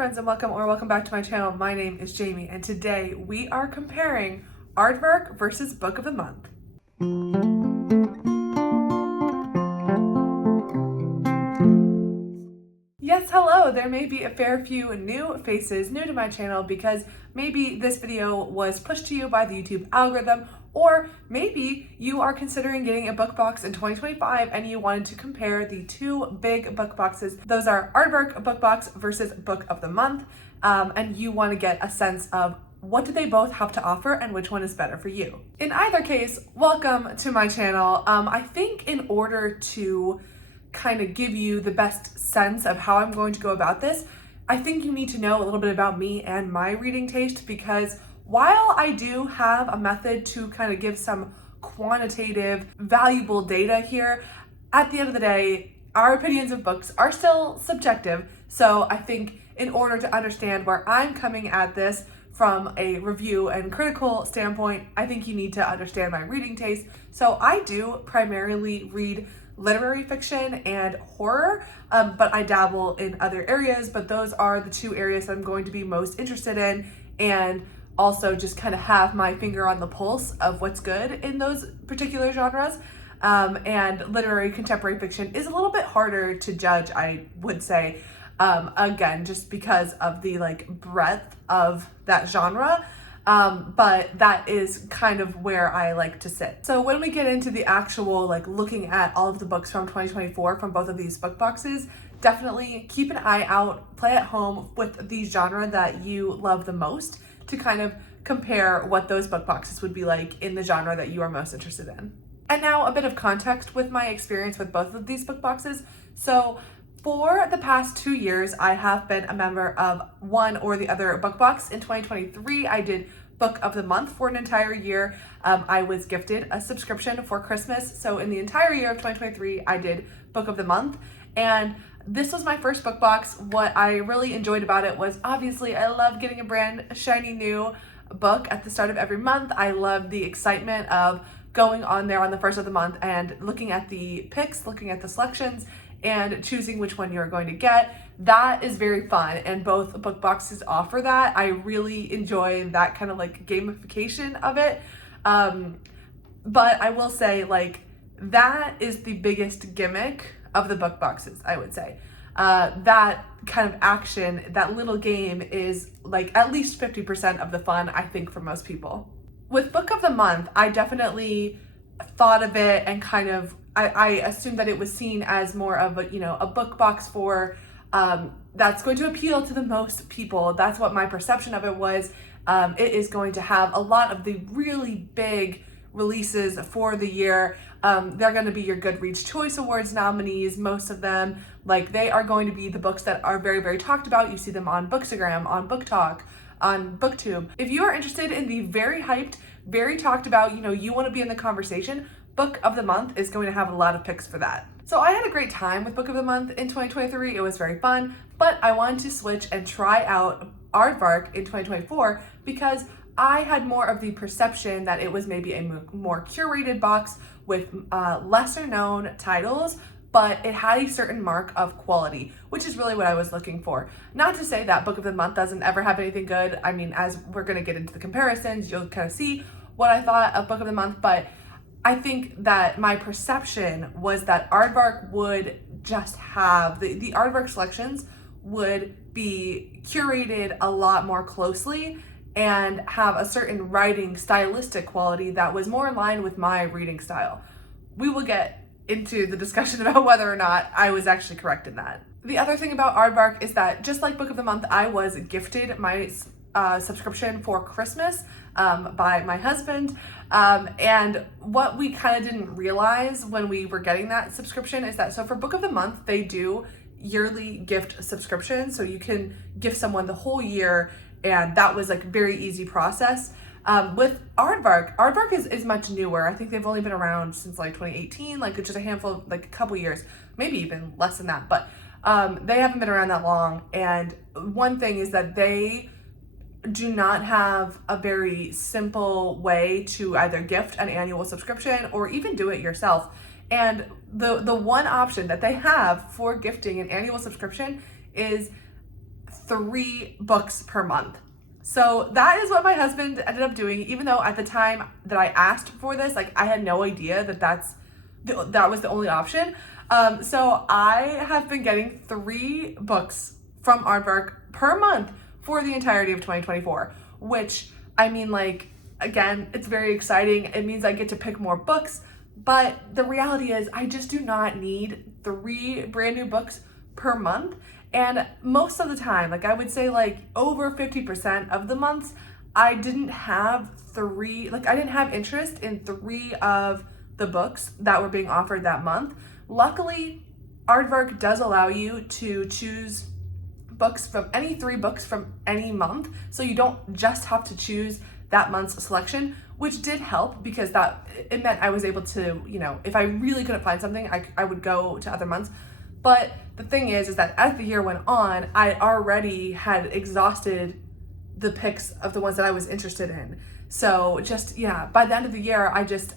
friends, and welcome back to my channel. My name is Jamie, and today we are comparing Aardvark versus Book of the Month. Yes, hello! There may be a fair few new faces new to my channel because maybe this video was pushed to you by the YouTube algorithm, or maybe you are considering getting a book box in 2025 and you wanted to compare the two big book boxes. Those are Aardvark book box versus Book of the Month, and you want to get a sense of what do they both have to offer and which one is better for you. In either case, welcome to my channel. I think in order to kind of give you the best sense of how I'm going to go about this, I think you need to know a little bit about me and my reading taste, because while I do have a method to kind of give some quantitative, valuable data here, at the end of the day, our opinions of books are still subjective. So I think in order to understand where I'm coming at this from a review and critical standpoint, I think you need to understand my reading taste. So I do primarily read literary fiction and horror, but I dabble in other areas, but those are the two areas that I'm going to be most interested in, and also just kind of have my finger on the pulse of what's good in those particular genres. And literary contemporary fiction is a little bit harder to judge, I would say, again, just because of the breadth of that genre. But that is kind of where I like to sit. So when we get into the actual looking at all of the books from 2024 from both of these book boxes, definitely keep an eye out, play at home with the genre that you love the most to kind of compare what those book boxes would be like in the genre that you are most interested in. And now a bit of context with my experience with both of these book boxes. So for the past 2 years, I have been a member of one or the other book box. In 2023, I did Book of the Month for an entire year. I was gifted a subscription for Christmas. So in the entire year of 2023, I did Book of the Month. And this was my first book box. What I really enjoyed about it was, obviously, I love getting a brand shiny new book at the start of every month. I love the excitement of going on there on the first of the month and looking at the picks, looking at the selections, and choosing which one you're going to get. That is very fun, and both book boxes offer that. I really enjoy that kind of gamification of it. But I will say that is the biggest gimmick of the book boxes, I would say. That kind of action, that little game is at least 50% of the fun, I think, for most people. With Book of the Month, I definitely thought of it and kind of I assumed that it was seen as more of a book box for that's going to appeal to the most people. That's what my perception of it was. It is going to have a lot of the really big releases for the year. They're going to be your Goodreads Choice Awards nominees, most of them. They are going to be the books that are very, very talked about. You see them on Bookstagram, on Book Talk, on BookTube. If you are interested in the very hyped, very talked about, you want to be in the conversation, Book of the Month is going to have a lot of picks for that. So I had a great time with Book of the Month in 2023. It was very fun, but I wanted to switch and try out Aardvark in 2024 because I had more of the perception that it was maybe a more curated box with lesser known titles, but it had a certain mark of quality, which is really what I was looking for. Not to say that Book of the Month doesn't ever have anything good. I mean, as we're going to get into the comparisons, you'll kind of see what I thought of Book of the Month, but I think that my perception was that Aardvark would just have, the Aardvark selections would be curated a lot more closely and have a certain writing stylistic quality that was more in line with my reading style. We will get into the discussion about whether or not I was actually correct in that. The other thing about Aardvark is that just like Book of the Month, I was gifted my subscription for Christmas by my husband. And what we kind of didn't realize when we were getting that subscription is that, so for Book of the Month, they do yearly gift subscriptions. So you can gift someone the whole year, and that was very easy process. With Aardvark is much newer. I think they've only been around since 2018, just a handful, a couple years, maybe even less than that, but they haven't been around that long. And one thing is that they do not have a very simple way to either gift an annual subscription or even do it yourself. And the one option that they have for gifting an annual subscription is 3 books per month. So that is what my husband ended up doing, even though at the time that I asked for this, like I had no idea that that was the only option. So I have been getting 3 books from Aardvark per month for the entirety of 2024, which I mean, like, again, it's very exciting. It means I get to pick more books, but the reality is I just do not need 3 brand new books per month. And most of the time, like I would say like over 50% of the months, I didn't have interest in 3 of the books that were being offered that month. Luckily, Aardvark does allow you to choose books from any 3 books from any month. So you don't just have to choose that month's selection, which did help because it meant I was able to, if I really couldn't find something, I would go to other months. But the thing is that as the year went on, I already had exhausted the picks of the ones that I was interested in. So by the end of the year, I just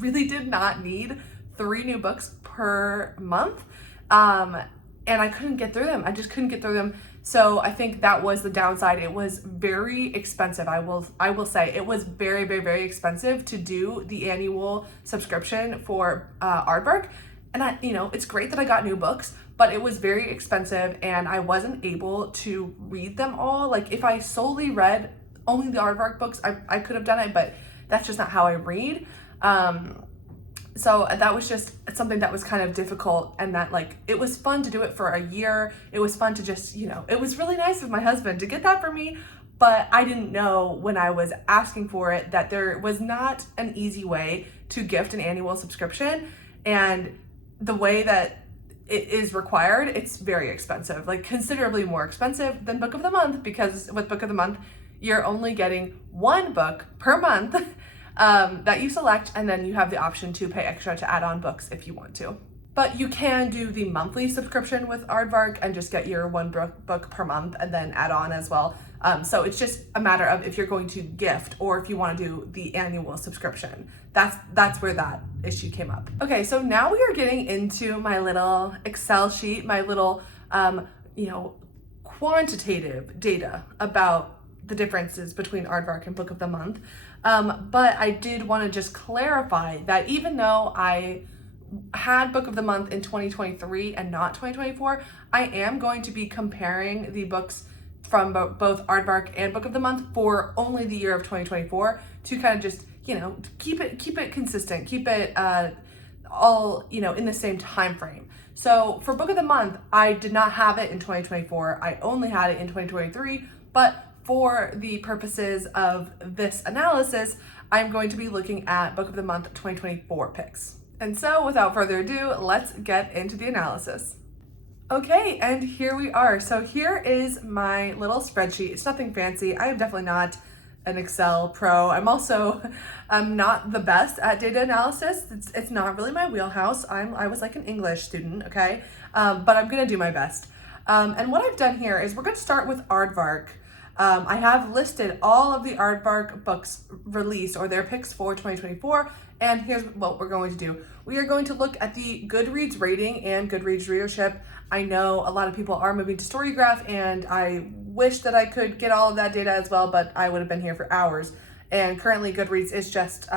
really did not need 3 new books per month. And I couldn't get through them. I just couldn't get through them. So I think that was the downside. It was very expensive. I will say it was very, very, very expensive to do the annual subscription for Aardvark. And it's great that I got new books, but it was very expensive and I wasn't able to read them all. Like if I solely read only the Aardvark books, I could have done it, but that's just not how I read. So that was just something that was kind of difficult, and that like it was fun to do it for a year. It was fun to just, it was really nice of my husband to get that for me, but I didn't know when I was asking for it that there was not an easy way to gift an annual subscription. And the way that it is required, it's very expensive, like considerably more expensive than Book of the Month, because with Book of the Month, you're only getting 1 book per month that you select, and then you have the option to pay extra to add on books if you want to. But you can do the monthly subscription with Aardvark and just get your 1 book per month and then add on as well. So it's just a matter of if you're going to gift or if you want to do the annual subscription. That's where that issue came up. Okay, so now we are getting into my little Excel sheet, my little quantitative data about the differences between Aardvark and Book of the Month. But I did want to just clarify that even though I had Book of the Month in 2023 and not 2024, I am going to be comparing the books from both Aardvark and Book of the Month for only the year of 2024 to kind of just, keep it consistent, keep it all, in the same time frame. So for Book of the Month, I did not have it in 2024. I only had it in 2023, but for the purposes of this analysis, I'm going to be looking at Book of the Month 2024 picks. And so without further ado, let's get into the analysis. Okay, and here we are. So here is my little spreadsheet. It's nothing fancy. I am definitely not an Excel pro. I'm not the best at data analysis. It's not really my wheelhouse. I was like an English student, okay? But I'm gonna do my best. And what I've done here is we're gonna start with Aardvark. I have listed all of the Aardvark books released or their picks for 2024, and here's what we're going to do. We are going to look at the Goodreads rating and Goodreads readership. I know a lot of people are moving to Storygraph, and I wish that I could get all of that data as well, but I would have been here for hours. And currently Goodreads is just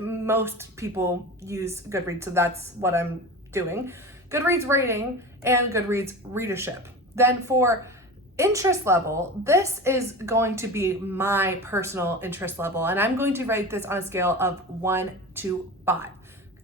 most people use Goodreads, so that's what I'm doing. Goodreads rating and Goodreads readership. Then for interest level, this is going to be my personal interest level, and I'm going to rate this on a scale of 1 to 5.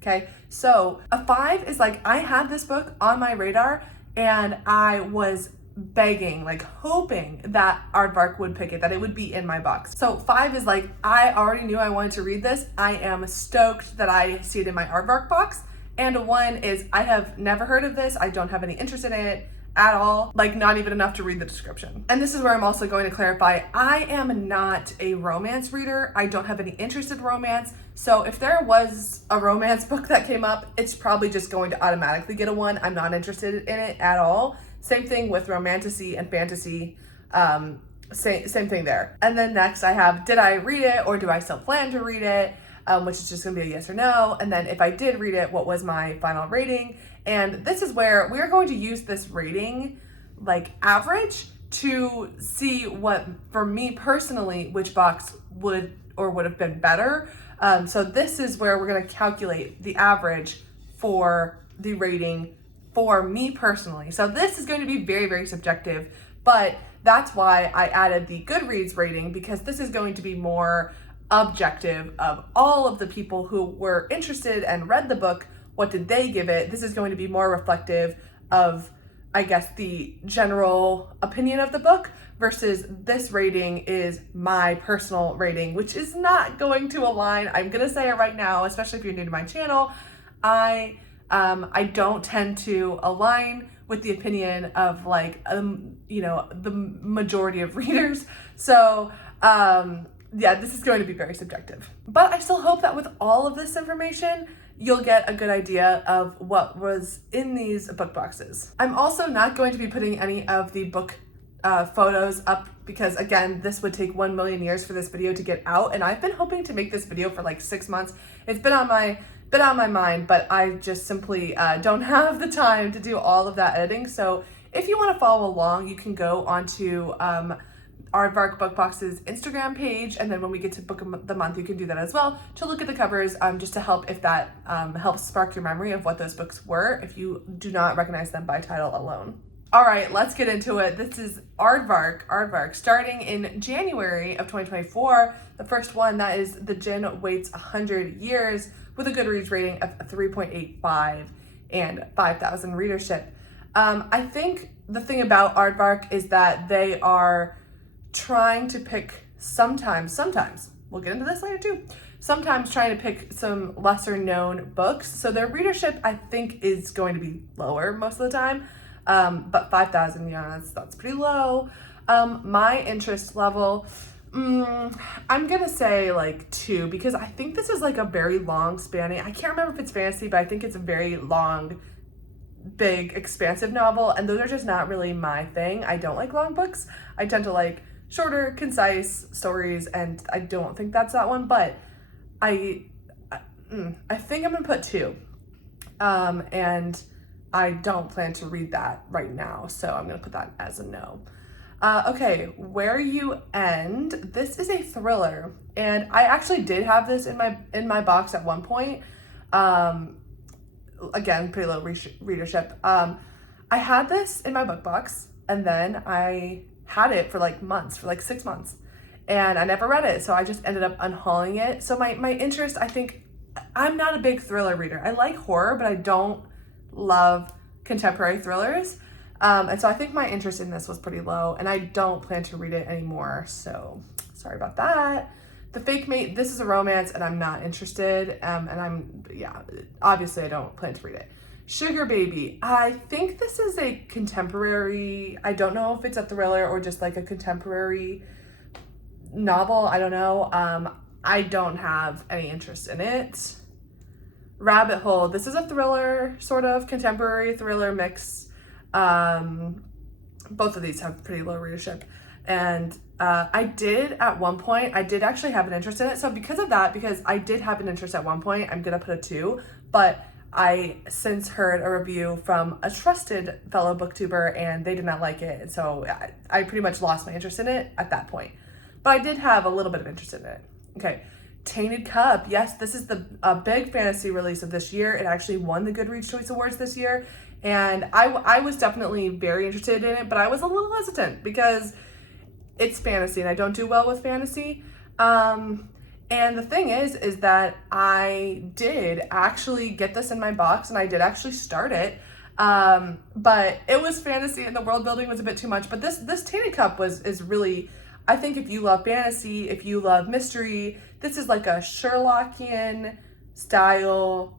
Okay, so a 5 is like I had this book on my radar and I was begging, like hoping that Aardvark would pick it, that it would be in my box. So 5 is like I already knew I wanted to read this. I am stoked that I see it in my Aardvark box. And a 1 is I have never heard of this. I don't have any interest in it at all, like not even enough to read the description. And this is where I'm also going to clarify, I am not a romance reader. I don't have any interest in romance. So if there was a romance book that came up, it's probably just going to automatically get a 1. I'm not interested in it at all. Same thing with romantasy and fantasy. Same thing there. And then next I have, did I read it or do I still plan to read it? Which is just gonna be a yes or no. And then if I did read it, what was my final rating? And this is where we're going to use this rating like average to see what, for me personally, which box would have been better. So this is where we're going to calculate the average for the rating for me personally. So this is going to be very, very subjective, but that's why I added the Goodreads rating, because this is going to be more objective of all of the people who were interested and read the book. What did they give it? This is going to be more reflective of, I guess, the general opinion of the book, versus this rating is my personal rating, which is not going to align. I'm gonna say it right now, especially if you're new to my channel. I don't tend to align with the opinion of like, the majority of readers. So yeah, this is going to be very subjective. But I still hope that with all of this information, you'll get a good idea of what was in these book boxes. I'm also not going to be putting any of the book photos up, because again, this would take 1 million years for this video to get out, and I've been hoping to make this video for like 6 months. It's been on my mind, but I just simply don't have the time to do all of that editing. So if you want to follow along, you can go onto Aardvark Bookbox's Instagram page, and then when we get to book of the month, you can do that as well, to look at the covers, just to help, if that helps spark your memory of what those books were, if you do not recognize them by title alone. All right, let's get into it. This is Aardvark, starting in January of 2024. The first one, that is The Djinn Waits 100 Years, with a Goodreads rating of 3.85 and 5,000 readership. I think the thing about Aardvark is that they are trying to pick sometimes, we'll get into this later too, sometimes trying to pick some lesser known books. So their readership, I think, is going to be lower most of the time. But 5,000, yeah, that's pretty low. My interest level, I'm gonna say like 2, because I think this is like a very long spanning, I can't remember if it's fantasy, but I think it's a very long, big, expansive novel, and those are just not really my thing. I don't like long books. I tend to like shorter, concise stories, and I don't think that's that one, but I think I'm gonna put 2. And I don't plan to read that right now, so I'm gonna put that as a no. Okay, Where You End. This is a thriller, and I actually did have this in my box at one point. Again, pretty low readership. I had this in my book box, and then I had it for like months, for like 6 months, and I never read it, so I just ended up unhauling it. So my interest, I think, I'm not a big thriller reader. I like horror, but I don't love contemporary thrillers. And so I think my interest in this was pretty low, and I don't plan to read it anymore, so sorry about that. The Fake Mate, this is a romance, and I'm not interested, obviously I don't plan to read it. Sugar Baby, I think this is a contemporary, I don't know if it's a thriller or just like a contemporary novel, I don't know. I don't have any interest in it. Rabbit Hole, this is a thriller, sort of contemporary thriller mix. Both of these have pretty low readership, and I did at one point, I did actually have an interest in it. So because of that, because I did have an interest at one point, I'm gonna put a 2, but I since heard a review from a trusted fellow booktuber, and they did not like it, and so I pretty much lost my interest in it at that point. But I did have a little bit of interest in it. Okay, Tainted Cup. Yes, this is a big fantasy release of this year. It actually won the Goodreads Choice Awards this year, and I was definitely very interested in it, but I was a little hesitant because it's fantasy, and I don't do well with fantasy. And the thing is that I did actually get this in my box, and I did actually start it. But it was fantasy, and the world building was a bit too much. But this Tainted Cup is really, I think if you love fantasy, if you love mystery, this is like a Sherlockian style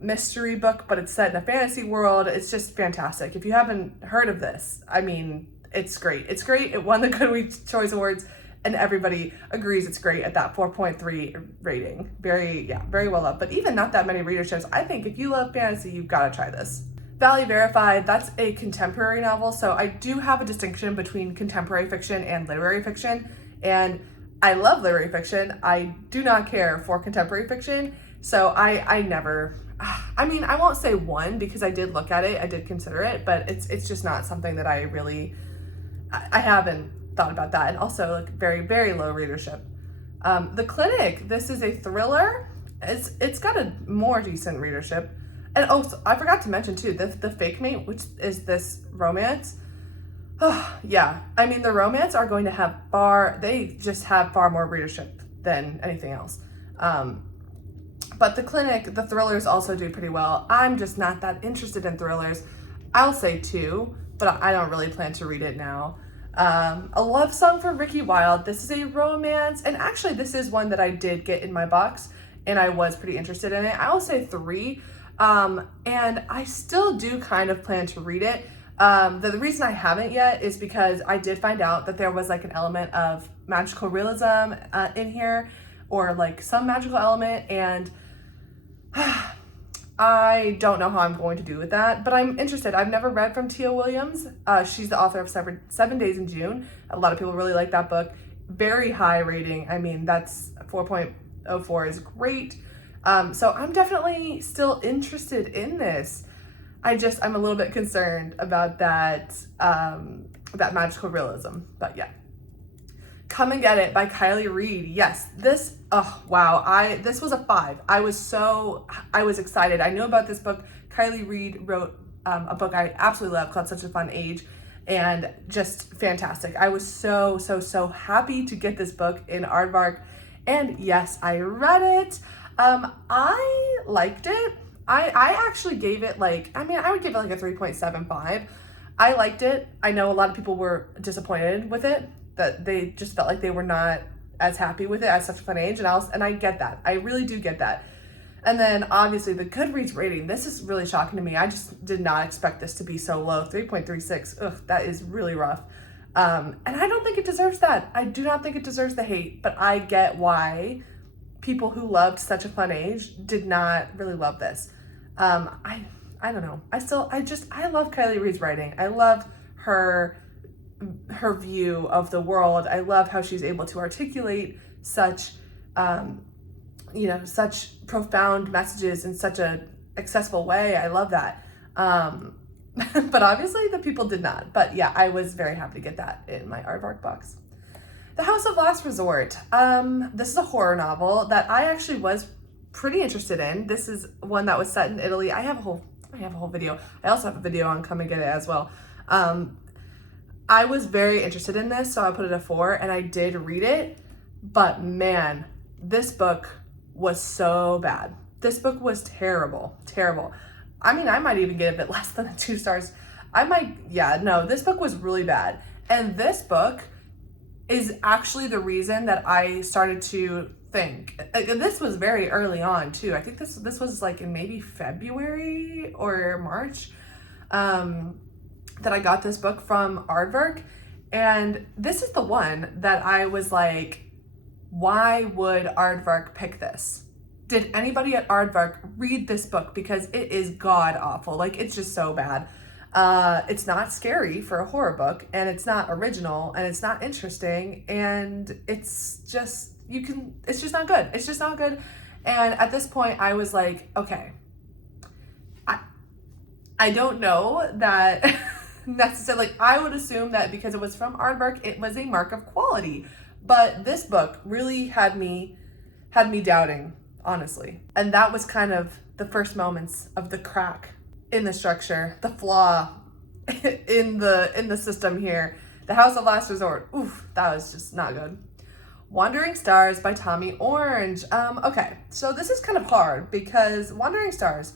mystery book, but it's set in a fantasy world. It's just fantastic. If you haven't heard of this, I mean, it's great. It's great. It won the Goodreads Choice Awards, and everybody agrees it's great at that 4.3 rating. Very well loved. But even not that many readerships. I think if you love fantasy, you've got to try this. Valley Verified, that's a contemporary novel. So I do have a distinction between contemporary fiction and literary fiction. And I love literary fiction. I do not care for contemporary fiction. So I never, I mean, I won't say one, because I did look at it, I did consider it, but it's just not something that I really I haven't thought about that. And also like very, very low readership. The Clinic, this is a thriller. It's got a more decent readership. And oh, so I forgot to mention too, the Fake Mate, which is this romance. Oh, yeah, I mean, the romance are going to have they just have far more readership than anything else. But the Clinic, the thrillers also do pretty well. I'm just not that interested in thrillers. I'll say 2, but I don't really plan to read it now. A Love Song for Ricky Wilde. This is a romance, and actually this is one that I did get in my box, and I was pretty interested in it. I will say 3, and I still do kind of plan to read it. The reason I haven't yet is because I did find out that there was like an element of magical realism in here, or like some magical element, and I don't know how I'm going to do with that, but I'm interested. I've never read from Tia Williams. She's the author of 7 Days in June. A lot of people really like that book. Very high rating. I mean, that's 4.04 is great. So I'm definitely still interested in this. I'm a little bit concerned about that magical realism, but yeah. Come and Get It by Kylie Reed. Yes, this, oh wow, this was a 5. I was excited. I knew about this book. Kylie Reed wrote a book I absolutely love called Such a Fun Age, and just fantastic. I was so happy to get this book in Aardvark, and yes, I read it. I liked it. I actually gave it I would give it like a 3.75. I liked it. I know a lot of people were disappointed with it, that they just felt like they were not as happy with it as Such a Fun Age, and I get that. I really do get that. And then obviously the Goodreads rating, this is really shocking to me. I just did not expect this to be so low. 3.36. Ugh, that is really rough. And I don't think it deserves that. I do not think it deserves the hate, but I get why people who loved Such a Fun Age did not really love this. I don't know. I love Kylie Reed's writing. I love her view of the world. I love how she's able to articulate such, such profound messages in such a accessible way. I love that. But obviously the people did not. But yeah, I was very happy to get that in my Aardvark box. The House of Last Resort. This is a horror novel that I actually was pretty interested in. This is one that was set in Italy. I have a whole video. I also have a video on Come and Get It as well. I was very interested in this, so I put it a 4, and I did read it, but man, this book was so bad. This book was terrible. I mean, I might even give it less than 2 stars. This book was really bad. And this book is actually the reason that I started to think, this was very early on too. I think this was like in maybe February or March, that I got this book from Aardvark. And this is the one that I was like, why would Aardvark pick this? Did anybody at Aardvark read this book? Because it is god awful. Like, it's just so bad. It's not scary for a horror book, and it's not original, and it's not interesting, and it's just not good. It's just not good. And at this point I was like, okay, I don't know that necessarily, like, I would assume that because it was from Aardvark, it was a mark of quality, but this book really had me doubting, honestly. And that was kind of the first moments of the crack in the structure, the flaw in the system here. The House of Last Resort. Oof, that was just not good. Wandering Stars by Tommy Orange. Okay, so this is kind of hard because Wandering Stars,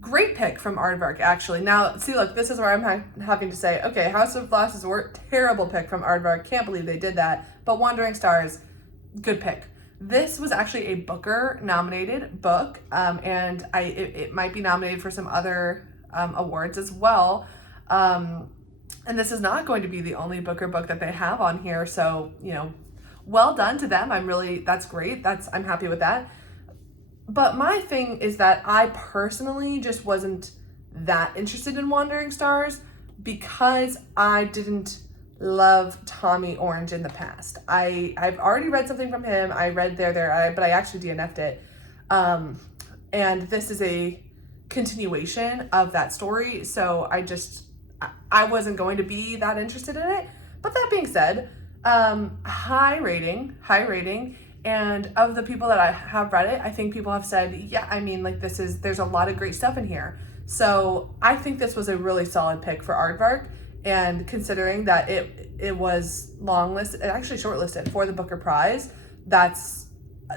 great pick from Aardvark, actually. Now, see, look, this is where I'm having to say, okay, House of Last Resort, terrible pick from Aardvark. Can't believe they did that. But Wandering Stars, good pick. This was actually a Booker nominated book, and it might be nominated for some other awards as well. And this is not going to be the only Booker book that they have on here, so, you know, well done to them. That's great. I'm happy with that. But my thing is that I personally just wasn't that interested in Wandering Stars because I didn't love Tommy Orange in the past. I've already read something from him. I read but I actually DNF'd it. And this is a continuation of that story. So I wasn't going to be that interested in it. But that being said, high rating. And of the people that I have read it, I think people have said, yeah, I mean, like there's a lot of great stuff in here. So I think this was a really solid pick for Aardvark. And considering that it was longlisted, actually shortlisted for the Booker Prize, that's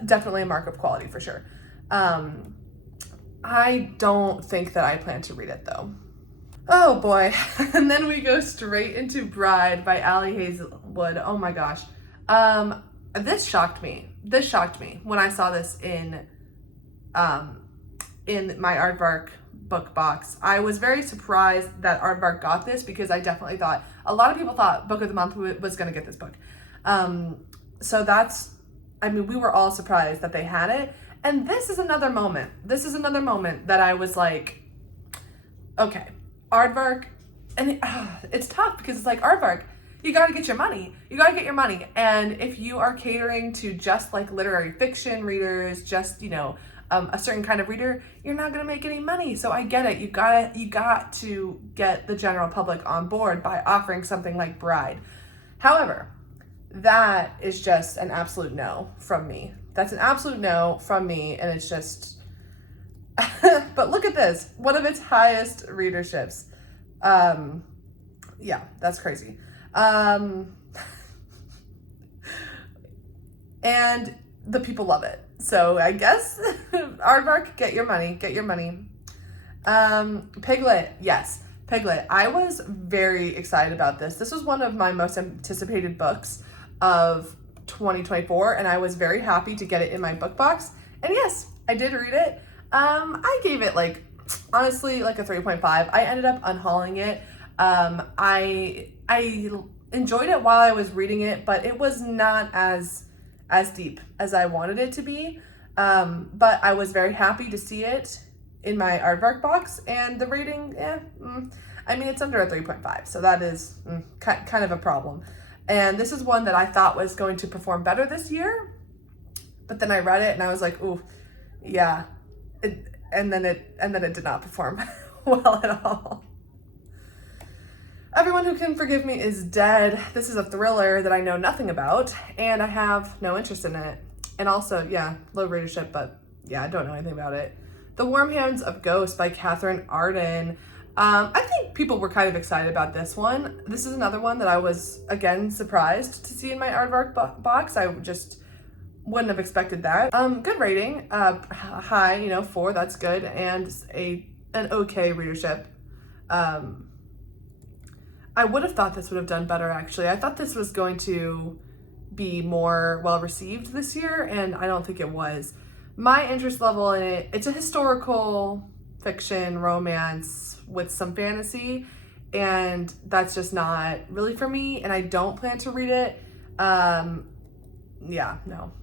definitely a mark of quality for sure. I don't think that I plan to read it though. Oh boy. And then we go straight into Bride by Allie Hazelwood. Oh my gosh. This shocked me. When I saw this in my Aardvark book box. I was very surprised that Aardvark got this because I definitely thought, a lot of people thought Book of the Month was going to get this book. So we were all surprised that they had it. And this is another moment that I was like, okay, Aardvark, and it's tough because it's like, Aardvark, you got to get your money. And if you are catering to just like literary fiction readers, just, a certain kind of reader, you're not going to make any money. So I get it. You got to get the general public on board by offering something like Bride. However, that is just an absolute no from me. That's an absolute no from me. And it's just, but look at this, one of its highest readerships. Yeah, that's crazy. And the people love it. So I guess Aardvark, get your money. Piglet, yes. Piglet, I was very excited about this. This was one of my most anticipated books of 2024, and I was very happy to get it in my book box. And yes, I did read it. I gave it honestly, a 3.5. I ended up unhauling it. I enjoyed it while I was reading it, but it was not as deep as I wanted it to be. But I was very happy to see it in my Aardvark box, and the rating, it's under a 3.5, so that is kind of a problem. And this is one that I thought was going to perform better this year, but then I read it and I was like, ooh, yeah, and then it did not perform well at all. Everyone Who Can Forgive Me Is Dead. This is a thriller that I know nothing about, and I have no interest in it. And also, yeah, low readership, but yeah, I don't know anything about it. The Warm Hands of Ghosts by Catherine Arden. I think people were kind of excited about this one. This is another one that I was, again, surprised to see in my Aardvark box. I just wouldn't have expected that. Good rating, high, 4, that's good, and an okay readership. I would have thought this would have done better, actually. I thought this was going to be more well-received this year, and I don't think it was. My interest level in it, it's a historical fiction romance with some fantasy, and that's just not really for me, and I don't plan to read it. Yeah, no.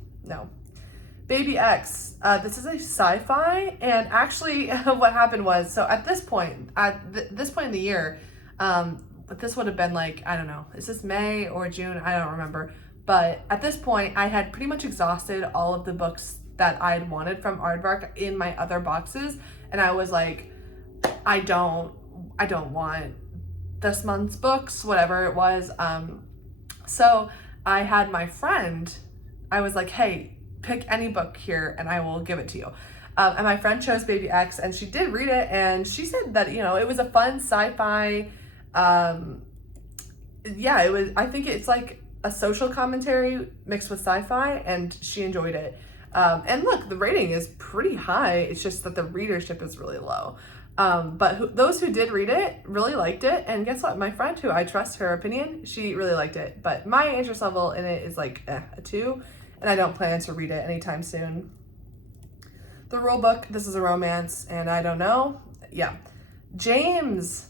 Baby X, this is a sci-fi, and actually what happened was, so at this point in the year, this would have been I don't know, is this May or June? I don't remember. But at this point, I had pretty much exhausted all of the books that I had wanted from Aardvark in my other boxes. And I was like, I don't want this month's books, whatever it was. So I had my friend, I was like, hey, pick any book here and I will give it to you. And my friend chose Baby X, and she did read it, and she said that, it was a fun sci-fi. Yeah, it was, I think it's like a social commentary mixed with sci-fi, and she enjoyed it. And look, the rating is pretty high. It's just that the readership is really low. But those who did read it really liked it. And guess what? My friend, who I trust her opinion, she really liked it. But my interest level in it is a 2, and I don't plan to read it anytime soon. The Rule Book, this is a romance, and I don't know. Yeah. James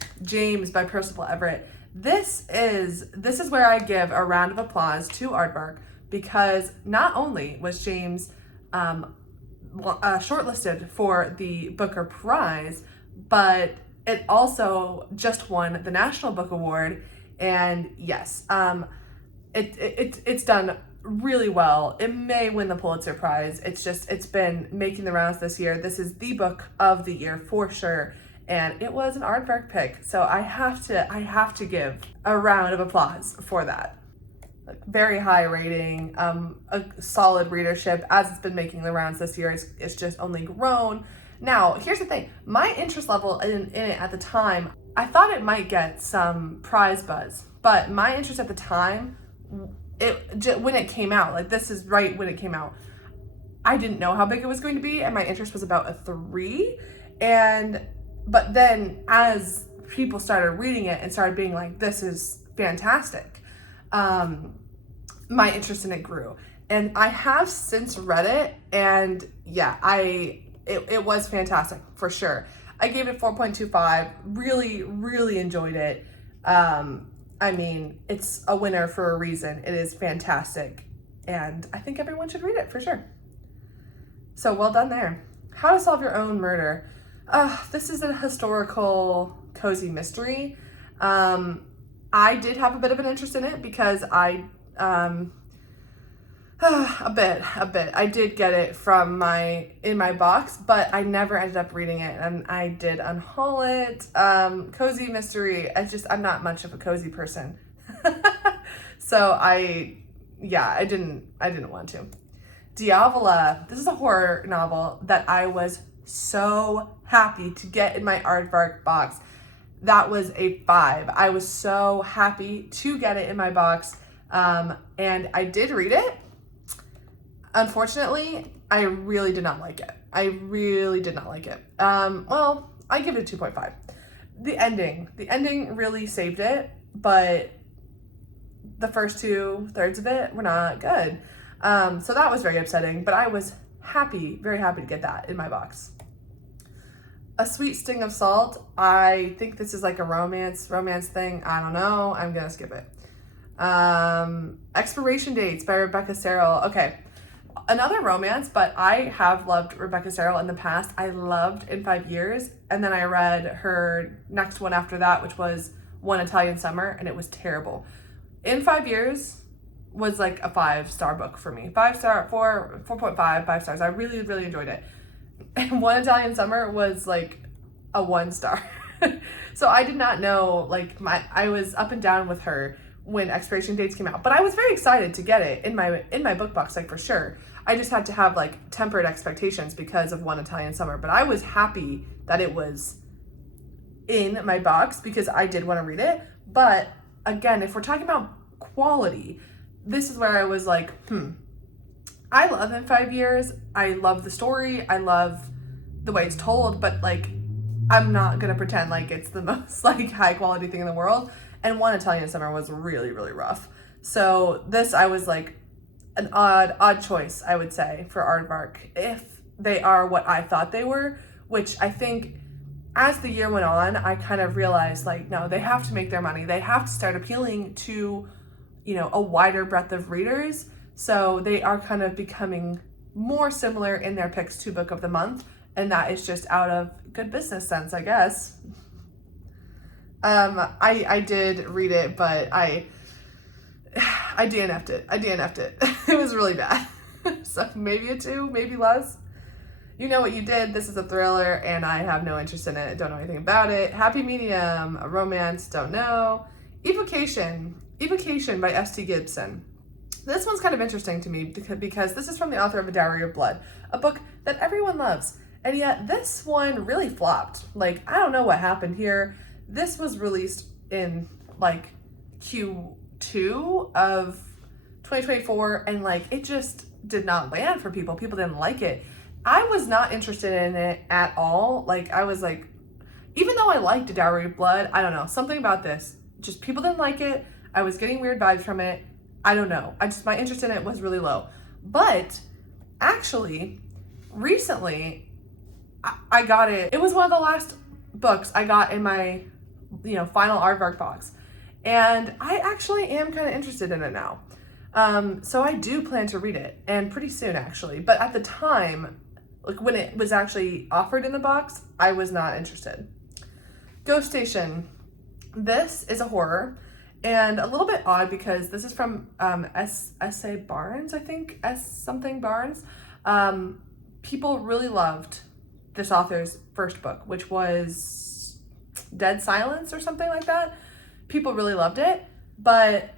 by Percival Everett. This is where I give a round of applause to Aardvark, because not only was James shortlisted for the Booker Prize, but it also just won the National Book Award. And yes, it's done really well. It may win the Pulitzer Prize. It's been making the rounds this year. This is the book of the year for sure. and it was an Aardvark pick. So I have to give a round of applause for that. Very high rating, a solid readership as it's been making the rounds this year. It's just only grown. Now, here's the thing. My interest level in it at the time, I thought it might get some prize buzz, but my interest at the time, when it came out, like this is right when it came out, I didn't know how big it was going to be, and my interest was about a 3. But then as people started reading it and started being like, this is fantastic, my interest in it grew. And I have since read it, and yeah, it was fantastic for sure. I gave it 4.25, really enjoyed it. I mean, it's a winner for a reason. It is fantastic, and I think everyone should read it for sure. So well done there. How to Solve Your Own Murder. This is a historical cozy mystery. I did have a bit of an interest in it because a bit. I did get it in my box, but I never ended up reading it, and I did unhaul it. Cozy mystery. I'm not much of a cozy person. So I didn't want to. Diavola. This is a horror novel that I was so happy to get in my Aardvark box. That was a 5. I was so happy to get it in my box, and I did read it. Unfortunately, I really did not like it. Well, I give it a 2.5. The ending really saved it, but the first 2/3 of it were not good. So that was very upsetting, but I was very happy to get that in my box. A Sweet Sting of Salt. I think this is like a romance thing. I don't know. I'm gonna skip it. Expiration Dates by Rebecca Serrell. Okay, another romance, but I have loved Rebecca Serrell in the past. I loved In 5 Years, and then I read her next one after that, which was One Italian Summer, and it was terrible. In 5 Years was like a 5-star book for me. 4.5, 5 stars. I really enjoyed it. And One Italian Summer was like a 1 star. So I did not know, like, I was up and down with her when Expiration Dates came out, but I was very excited to get it in my book box, like, for sure. I just had to have like tempered expectations because of One Italian Summer, but I was happy that it was in my box because I did want to read it. But again, if we're talking about quality, this is where I was like, I love In 5 Years. I love the story. I love the way it's told, but like, I'm not gonna pretend like it's the most like high quality thing in the world. And One Italian Summer was really rough. So this, I was like, an odd choice, I would say, for Aardvark, if they are what I thought they were, which I think as the year went on, I kind of realized, like, no, they have to make their money. They have to start appealing to, a wider breadth of readers. So they are kind of becoming more similar in their picks to Book of the Month, and that is just out of good business sense, I guess. I did read it, but I DNF'd it. It was really bad. So maybe a 2, maybe less. You Know What You Did. This is a thriller, and I have no interest in it. Don't know anything about it. Happy Medium, a romance, don't know. Evocation by S.T. Gibson. This one's kind of interesting to me because this is from the author of A Diary of Blood, a book that everyone loves. And yet this one really flopped. Like, I don't know what happened here. This was released in like Q2 of 2024, and like, it just did not land for people. People didn't like it. I was not interested in it at all. Like, I was like, even though I liked A Diary of Blood, I don't know, something about this, just people didn't like it. I was getting weird vibes from it. I don't know. My interest in it was really low. But actually, recently, I got it. It was one of the last books I got in my, final Aardvark box. And I actually am kind of interested in it now. So I do plan to read it, and pretty soon, actually. But at the time, like when it was actually offered in the box, I was not interested. Ghost Station. This is a horror, and a little bit odd because this is from S.A. Barnes, I think, S-something Barnes. People really loved this author's first book, which was dead silence or something like that. People really loved it, but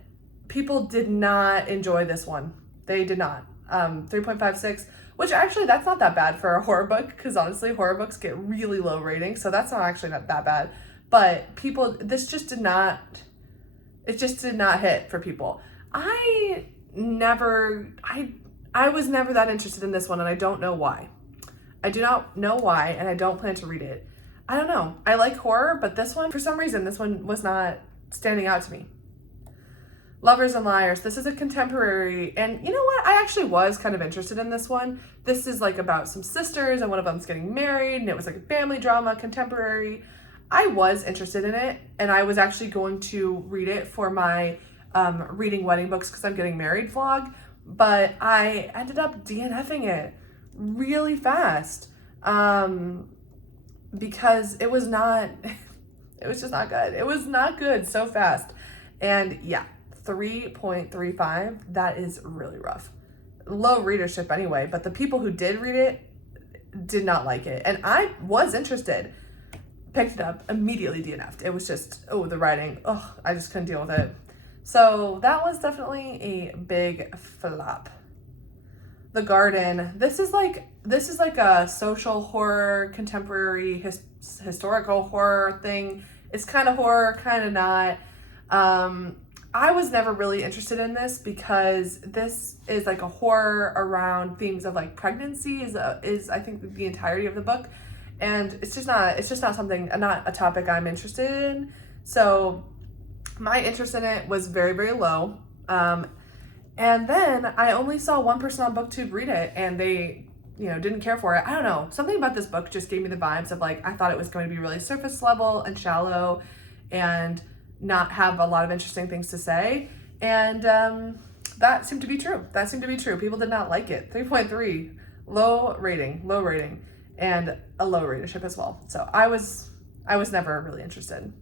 people did not enjoy this one. They did not. 3.56, which actually that's not that bad for a horror book, because honestly horror books get really low ratings, so that's not actually not that bad. But people, it just did not hit for people. I was never that interested in this one, and I don't know why. I do not know why, and I don't plan to read it. I don't know. I like horror, but this one, for some reason, this one was not standing out to me. Lovers and Liars. This is a contemporary, and you know what? I actually was kind of interested in this one. This is like about some sisters, and one of them's getting married, and it was like a family drama, contemporary. I was interested in it, and I was actually going to read it for my reading wedding books because I'm getting married vlog, but I ended up DNFing it really fast because it was just not good. It was not good so fast. And yeah, 3.35, that is really rough. Low readership anyway, but the people who did read it did not like it. And I was interested, picked it up, immediately DNF'd. It was just, the writing, I just couldn't deal with it. So that was definitely a big flop. The Garden. This is like a social horror, contemporary, historical horror thing. It's kind of horror, kind of not. I was never really interested in this because this is like a horror around themes of like pregnancy is I think the entirety of the book, and it's just not something, not a topic I'm interested in. So my interest in it was very, very low. And then I only saw one person on BookTube read it, and they, didn't care for it. I don't know. Something about this book just gave me the vibes of like, I thought it was going to be really surface level and shallow and not have a lot of interesting things to say. And that seemed to be true. People did not like it. 3.3, low rating, and a low readership as well. So I was never really interested.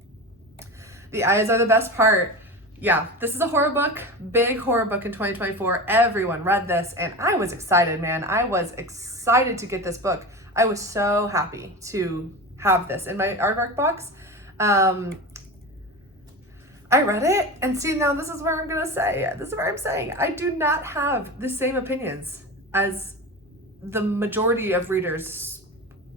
The Eyes Are the Best Part. Yeah, this is a horror book, big horror book in 2024. Everyone read this, and I was excited, man. I was excited to get this book. I was so happy to have this in my Aardvark box. I read it, and see, now this is where I'm gonna say, this is where I'm saying, I do not have the same opinions as the majority of readers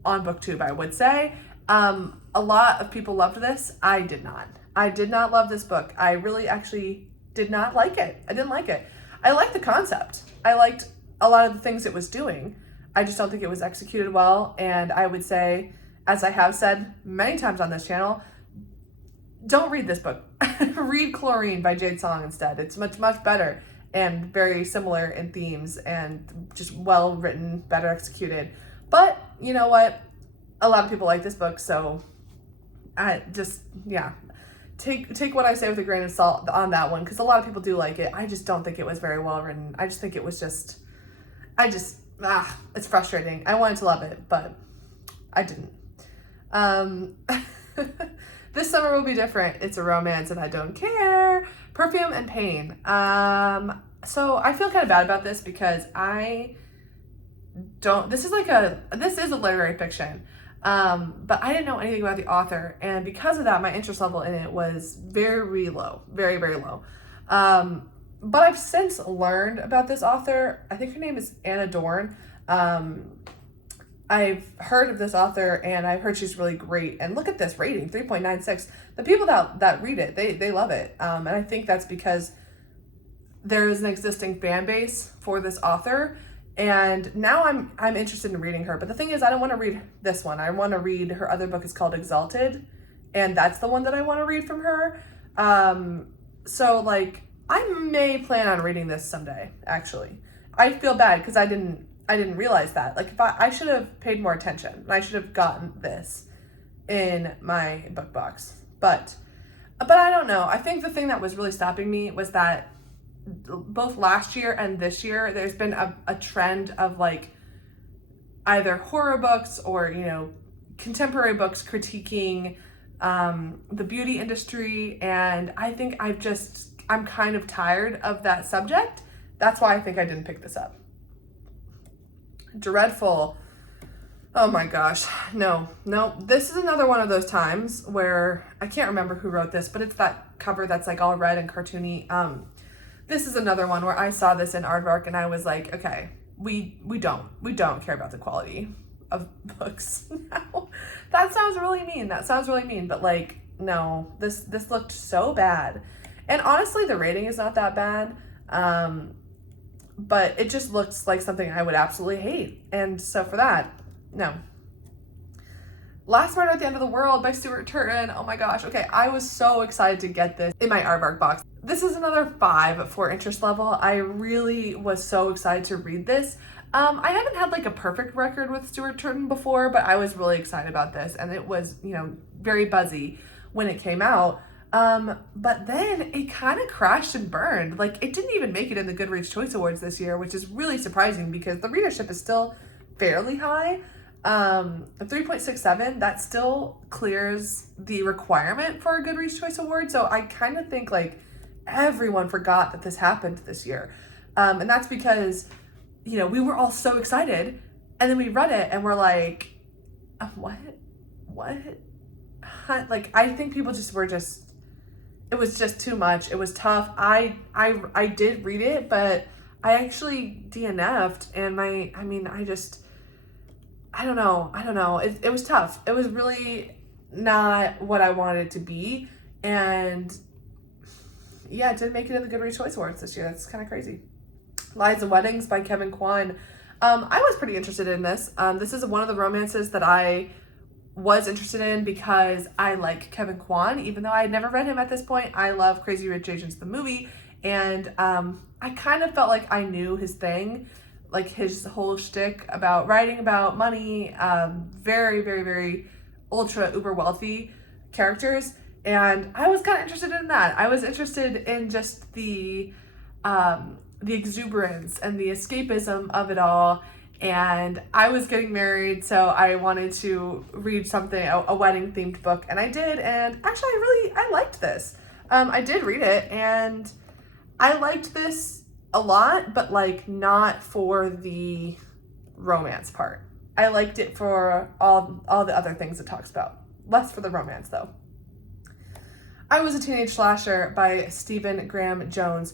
on BookTube, I would say. A lot of people loved this. I did not. I did not love this book. I really actually did not like it. I didn't like it. I liked the concept. I liked a lot of the things it was doing. I just don't think it was executed well. And I would say, as I have said many times on this channel, don't read this book. Read Chlorine by Jade Song instead. It's much, much better and very similar in themes and just well written, better executed. But you know what? A lot of people like this book, so I just, yeah. Take what I say with a grain of salt on that one, because a lot of people do like it. I just don't think it was very well written. I just think it was just, it's frustrating. I wanted to love it, but I didn't. This Summer Will Be Different. It's a romance and I don't care. Perfume and Pain. So I feel kind of bad about this because this is a literary fiction. But I didn't know anything about the author, and because of that, my interest level in it was very low, very, very low. But I've since learned about this author. I think her name is Anna Dorn. I've heard of this author, and I've heard she's really great. And look at this rating, 3.96. The people that read it, they love it. And I think that's because there is an existing fan base for this author. And now I'm interested in reading her. But the thing is, I don't want to read this one. I want to read her other book. Is called Exalted. And that's the one that I want to read from her. So like, I may plan on reading this someday, actually. I feel bad because I didn't realize that. Like, if I should have paid more attention. I should have gotten this in my book box. But I don't know. I think the thing that was really stopping me was that both last year and this year, there's been a trend of like either horror books or, contemporary books critiquing the beauty industry. And I think I'm kind of tired of that subject. That's why I think I didn't pick this up. Dreadful. Oh my gosh. No. This is another one of those times where I can't remember who wrote this, but it's that cover that's like all red and cartoony. This is another one where I saw this in Aardvark and I was like, okay, we don't care about the quality of books now. That sounds really mean. But like, no, this looked so bad. And honestly, the rating is not that bad. But it just looks like something I would absolutely hate. And so for that, no. Last Murder at the End of the World by Stuart Turton. Oh my gosh. Okay, I was so excited to get this in my Aardvark box. This is another 5 for interest level. I really was so excited to read this. I haven't had like a perfect record with Stuart Turton before, but I was really excited about this, and it was, very buzzy when it came out. But then it kind of crashed and burned. Like, it didn't even make it in the Goodreads Choice Awards this year, which is really surprising because the readership is still fairly high. 3.67, that still clears the requirement for a Goodreads Choice Award. So I kind of think like everyone forgot that this happened this year. And that's because, we were all so excited and then we read it and we're like, what? Huh? Like, I think people it was just too much. It was tough. I did read it, but I actually DNF'd and I don't know. It was tough. It was really not what I wanted it to be. And yeah, it didn't make it in the Goodreads Choice Awards this year. That's kind of crazy. Lies and Weddings by Kevin Kwan. I was pretty interested in this. This is one of the romances that I was interested in because I like Kevin Kwan, even though I had never read him at this point. I love Crazy Rich Asians, the movie. And I kind of felt like I knew his thing, like his whole shtick about writing about money, very, very, very ultra uber wealthy characters. And I was kind of interested in that. I was interested in just the exuberance and the escapism of it all. And I was getting married, so I wanted to read something, a wedding themed book, and I did. And actually, I liked this. I did read it, and I liked this a lot, but like not for the romance part. I liked it for all the other things it talks about. Less for the romance, though. I Was a Teenage Slasher by Stephen Graham Jones.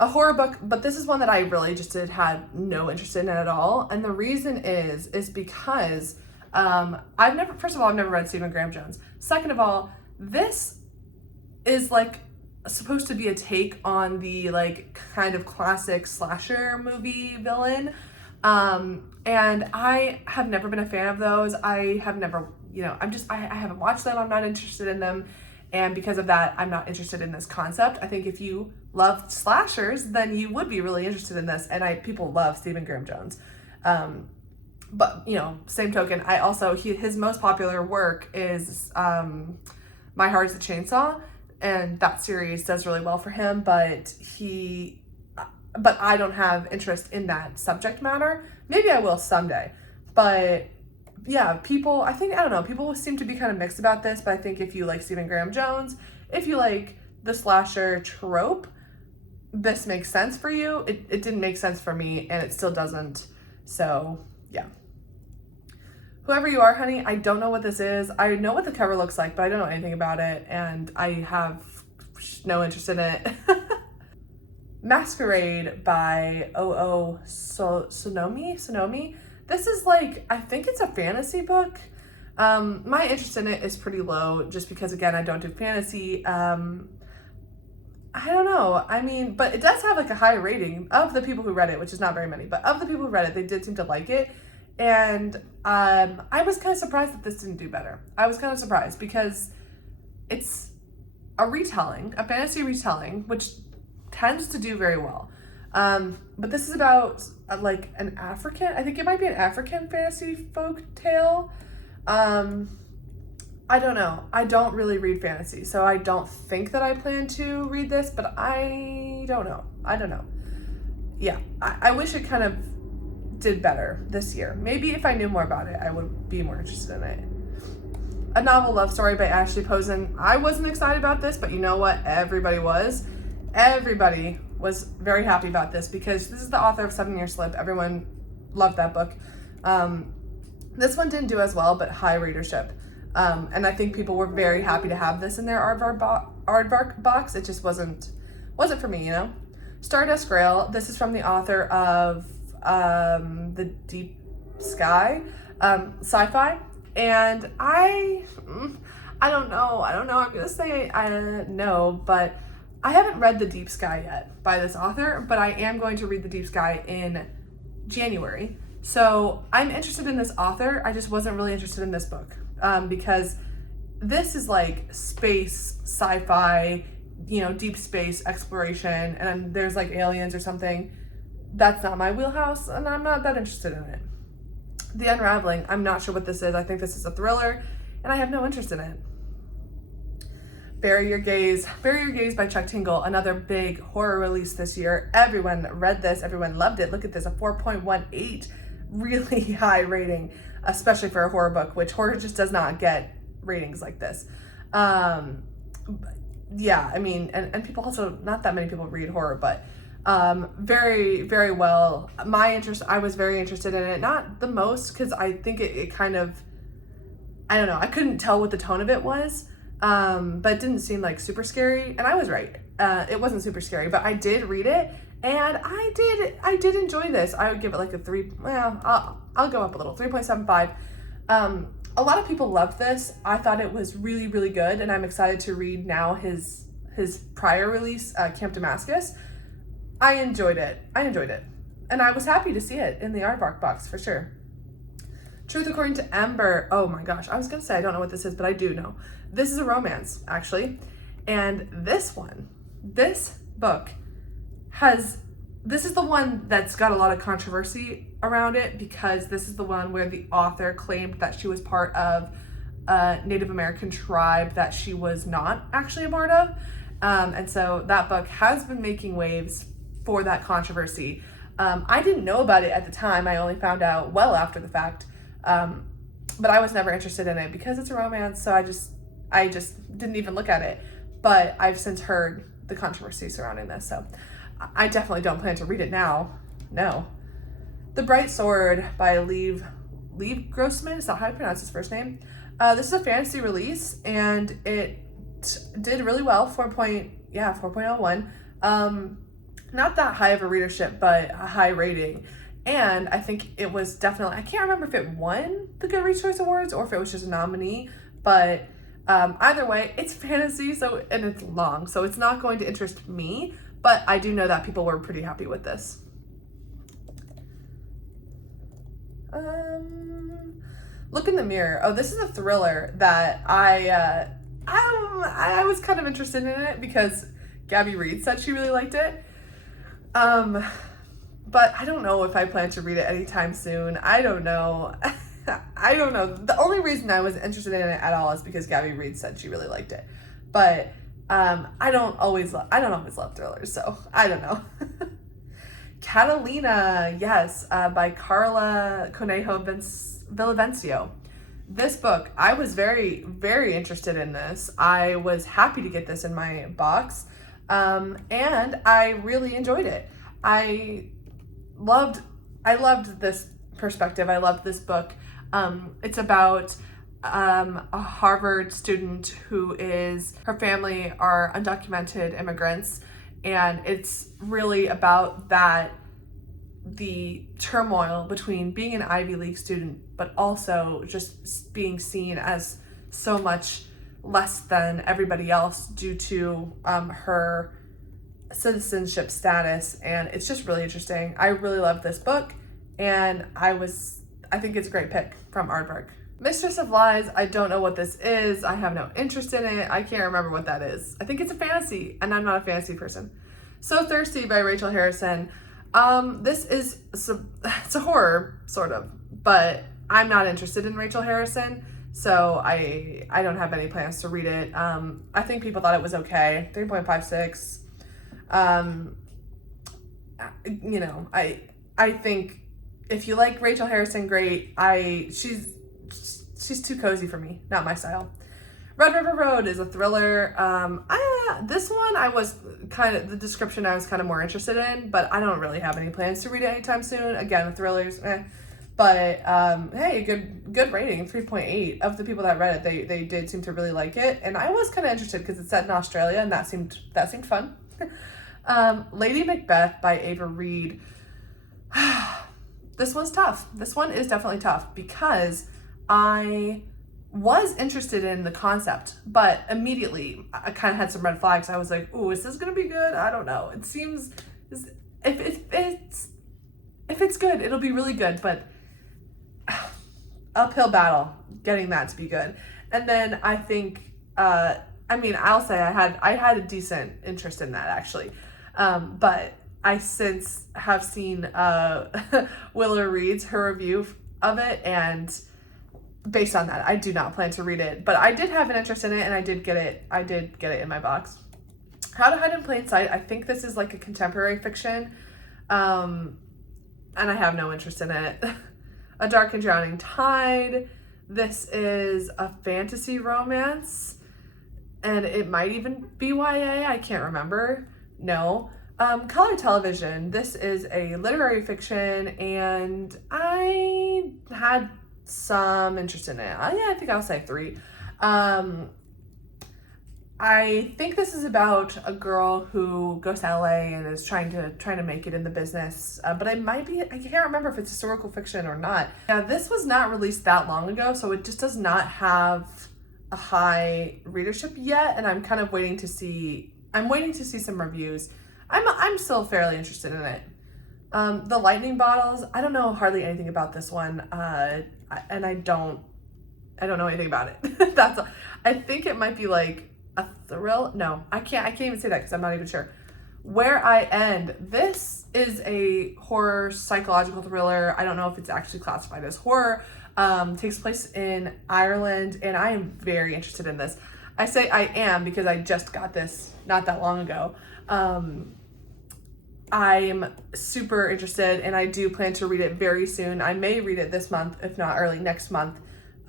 A horror book, but this is one that I really just had no interest in at all. And the reason is because first of all, I've never read Stephen Graham Jones. Second of all, this is like supposed to be a take on the like kind of classic slasher movie villain. And I have never been a fan of those. I have never, I haven't watched them. I'm not interested in them. And because of that, I'm not interested in this concept. I think if you love slashers, then you would be really interested in this. And people love Stephen Graham Jones. But, same token, I also, his most popular work is My Heart's a Chainsaw. And that series does really well for him, but I don't have interest in that subject matter. Maybe I will someday. But yeah, people seem to be kind of mixed about this, but I think if you like Stephen Graham Jones, if you like the slasher trope, this makes sense for you. It didn't make sense for me, and it still doesn't. So yeah. Whoever You Are, Honey, I don't know what this is. I know what the cover looks like, but I don't know anything about it, and I have no interest in it. Masquerade by Sonomi. This is like, I think it's a fantasy book. My interest in it is pretty low just because, again, I don't do fantasy. I don't know. But it does have like a high rating of the people who read it, which is not very many, but of the people who read it, they did seem to like it. And I was kind of surprised that this didn't do better. I was kind of surprised because it's a fantasy retelling, which tends to do very well. But this is about like an African, I think it might be an African fantasy folk tale. I don't know. I don't really read fantasy, so I don't think that I plan to read this, but I don't know. Yeah, I wish it kind of did better this year. Maybe if I knew more about it, I would be more interested in it. A Novel Love Story by Ashley Posen. I wasn't excited about this, but you know what? Everybody was. Everybody was very happy about this because this is the author of 7 Year Slip. Everyone loved that book. This one didn't do as well, but high readership. And I think people were very happy to have this in their Aardvark box. It just wasn't for me, you know? Stardust Grail, this is from the author of The Deep Sky, sci-fi. And I don't know, I'm gonna say no, but I haven't read The Deep Sky yet by this author, but I am going to read The Deep Sky in January. So I'm interested in this author. I just wasn't really interested in this book because this is like space, sci-fi, you know, deep space exploration, and there's like aliens or something. That's not my wheelhouse, and I'm not that interested in it. The Unraveling, I'm not sure what this is. I think this is a thriller, and I have no interest in it. Bury Your Gaze by Chuck Tingle, another big horror release this year. Everyone read this, everyone loved it. Look at this, a 4.18, really high rating, especially for a horror book, which horror just does not get ratings like this. Yeah, I mean, and people also, not that many people read horror, but very, very well. I was very interested in it, not the most, because I think it kind of, I don't know, I couldn't tell what the tone of it was. But it didn't seem like super scary, and I was right. It wasn't super scary, but I did read it, and I did enjoy this. I would give it like a 3, well, I'll go up a little, 3.75. A lot of people loved this. I thought it was really, really good, and I'm excited to read now his prior release, Camp Damascus. I enjoyed it, and I was happy to see it in the Aardvark box for sure. Truth According to Ember. Oh my gosh, I was gonna say I don't know what this is, but I do know. This is a romance, actually. And this book this is the one that's got a lot of controversy around it, because this is the one where the author claimed that she was part of a Native American tribe that she was not actually a part of. And so that book has been making waves for that controversy. I didn't know about it at the time. I only found out well after the fact. But I was never interested in it because it's a romance, so I just didn't even look at it. But I've since heard the controversy surrounding this, so I definitely don't plan to read it now. No. The Bright Sword by Lev Grossman, is that how I pronounce his first name? This is a fantasy release, and it did really well, 4.01. Not that high of a readership, but a high rating. And I think it was definitely, I can't remember if it won the Goodreads Choice Awards or if it was just a nominee, but either way, it's fantasy, and it's long, so it's not going to interest me, but I do know that people were pretty happy with this. Look in the Mirror. Oh, this is a thriller that I was kind of interested in it because Gabby Reed said she really liked it. But I don't know if I plan to read it anytime soon. I don't know. I don't know. The only reason I was interested in it at all is because Gabby Reed said she really liked it. But I don't always love thrillers, so I don't know. Catalina, yes, by Carla Conejo Villavicencio. This book, I was very, very interested in this. I was happy to get this in my box, and I really enjoyed it. I loved this perspective. I loved this book. It's about a Harvard student her family are undocumented immigrants, and it's really about the turmoil between being an Ivy League student, but also just being seen as so much less than everybody else due to her citizenship status. And it's just really interesting. I really love this book, and I think it's a great pick from Aardvark. Mistress of Lies, I don't know what this is. I have no interest in it. I can't remember what that is. I think it's a fantasy, and I'm not a fantasy person. So Thirsty by Rachel Harrison. This is, it's a horror, sort of, but I'm not interested in Rachel Harrison, so I don't have any plans to read it. I think people thought it was okay. 3.56. You know, I think if you like Rachel Harrison, great. She's too cozy for me, not my style. Red River Road is a thriller. This one the description I was kind of more interested in, but I don't really have any plans to read it anytime soon. Again, the thrillers, But hey, good rating, 3.8. Of the people that read it, they did seem to really like it, and I was kind of interested because it's set in Australia, and that seemed fun. Lady Macbeth by Ava Reed. This one's tough. This one is definitely tough because I was interested in the concept, but immediately I kind of had some red flags. I was like, "Ooh, is this gonna be good? I don't know. It seems if it's good, it'll be really good, but uphill battle getting that to be good." And then I think, I'll say I had a decent interest in that actually, but I since have seen Willow Reed's her review of it, and based on that, I do not plan to read it, but I did have an interest in it, and I did get it in my box. How to Hide in Plain Sight. I think this is like a contemporary fiction, and I have no interest in it. A Dark and Drowning Tide. This is a fantasy romance, and it might even be YA. I can't remember. No. Color Television. This is a literary fiction, and I had some interest in it. Yeah, I think I'll say 3. I think this is about a girl who goes to LA and is trying to make it in the business, but I can't remember if it's historical fiction or not. Now, this was not released that long ago, so it just does not have a high readership yet, and I'm kind of waiting to see some reviews. I'm still fairly interested in it. The Lightning Bottles. I don't know hardly anything about this one, and I don't know anything about it. I think it might be like a thrill. No, I can't even say that because I'm not even sure. Where I End. This is a horror psychological thriller. I don't know if it's actually classified as horror. Takes place in Ireland, and I am very interested in this. I say I am because I just got this not that long ago. I'm super interested, and I do plan to read it very soon. I may read it this month, if not early next month.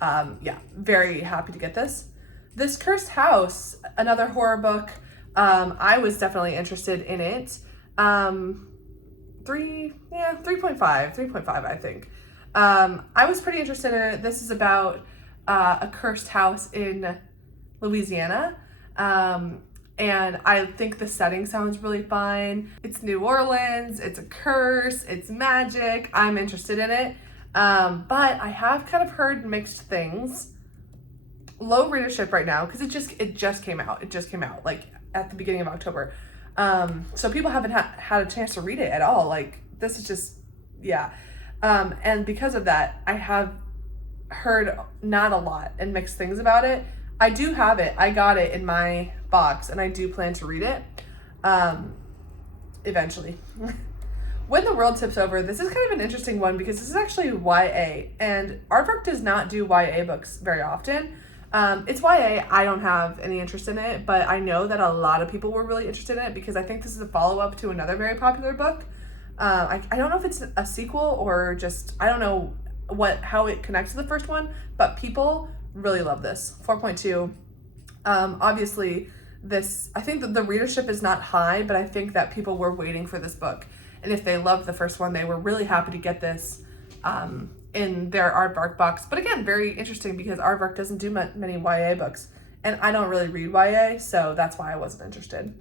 Yeah, very happy to get this. This Cursed House, another horror book. I was definitely interested in it. 3.5, I think. I was pretty interested in it. This is about a cursed house in Louisiana. And I think the setting sounds really fun. It's New Orleans, it's a curse, it's magic. I'm interested in it. But I have kind of heard mixed things. Low readership right now because it just came out. It just came out like at the beginning of October. So people haven't had a chance to read it at all. Like, this is just, yeah. And because of that, I have heard not a lot and mixed things about it. I do have it. I got it in my box, and I do plan to read it eventually. When the World Tips Over. This is kind of an interesting one because this is actually YA, and Aardvark does not do YA books very often. It's YA. I don't have any interest in it, but I know that a lot of people were really interested in it because I think this is a follow-up to another very popular book. I don't know if it's a sequel or just, I don't know how it connects to the first one, but people really love this. 4.2. Obviously, I think that the readership is not high, but I think that people were waiting for this book. And if they loved the first one, they were really happy to get this in their Aardvark box. But again, very interesting because Aardvark doesn't do many YA books. And I don't really read YA, so that's why I wasn't interested.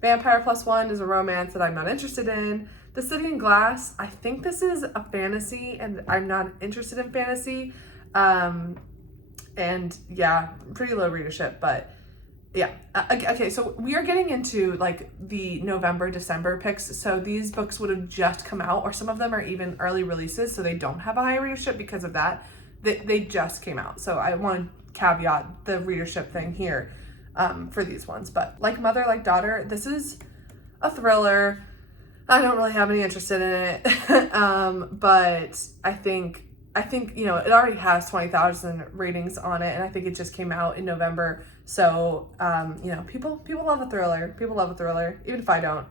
Vampire Plus One is a romance that I'm not interested in. The City in Glass, I think this is a fantasy, and I'm not interested in fantasy. And yeah, pretty low readership, but yeah. Okay, so we are getting into like the November, December picks. So these books would have just come out, or some of them are even early releases, so they don't have a high readership because of that. They just came out. So I want to caveat the readership thing here for these ones. But Like Mother, Like Daughter, this is a thriller. I don't really have any interest in it. But I think, it already has 20,000 ratings on it, and I think it just came out in November. So, people love a thriller. People love a thriller, even if I don't.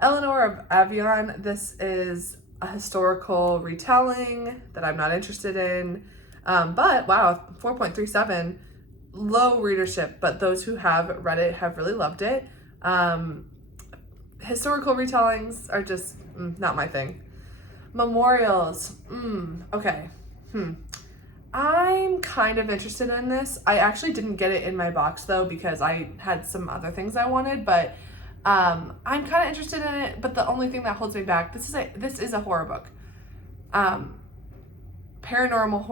Eleanor of Avion, this is a historical retelling that I'm not interested in. But wow, 4.37, low readership, but those who have read it have really loved it. Historical retellings are just not my thing. Memorials. Okay. I'm kind of interested in this. I actually didn't get it in my box though because I had some other things I wanted, but I'm kind of interested in it. But the only thing that holds me back, this is a horror book, paranormal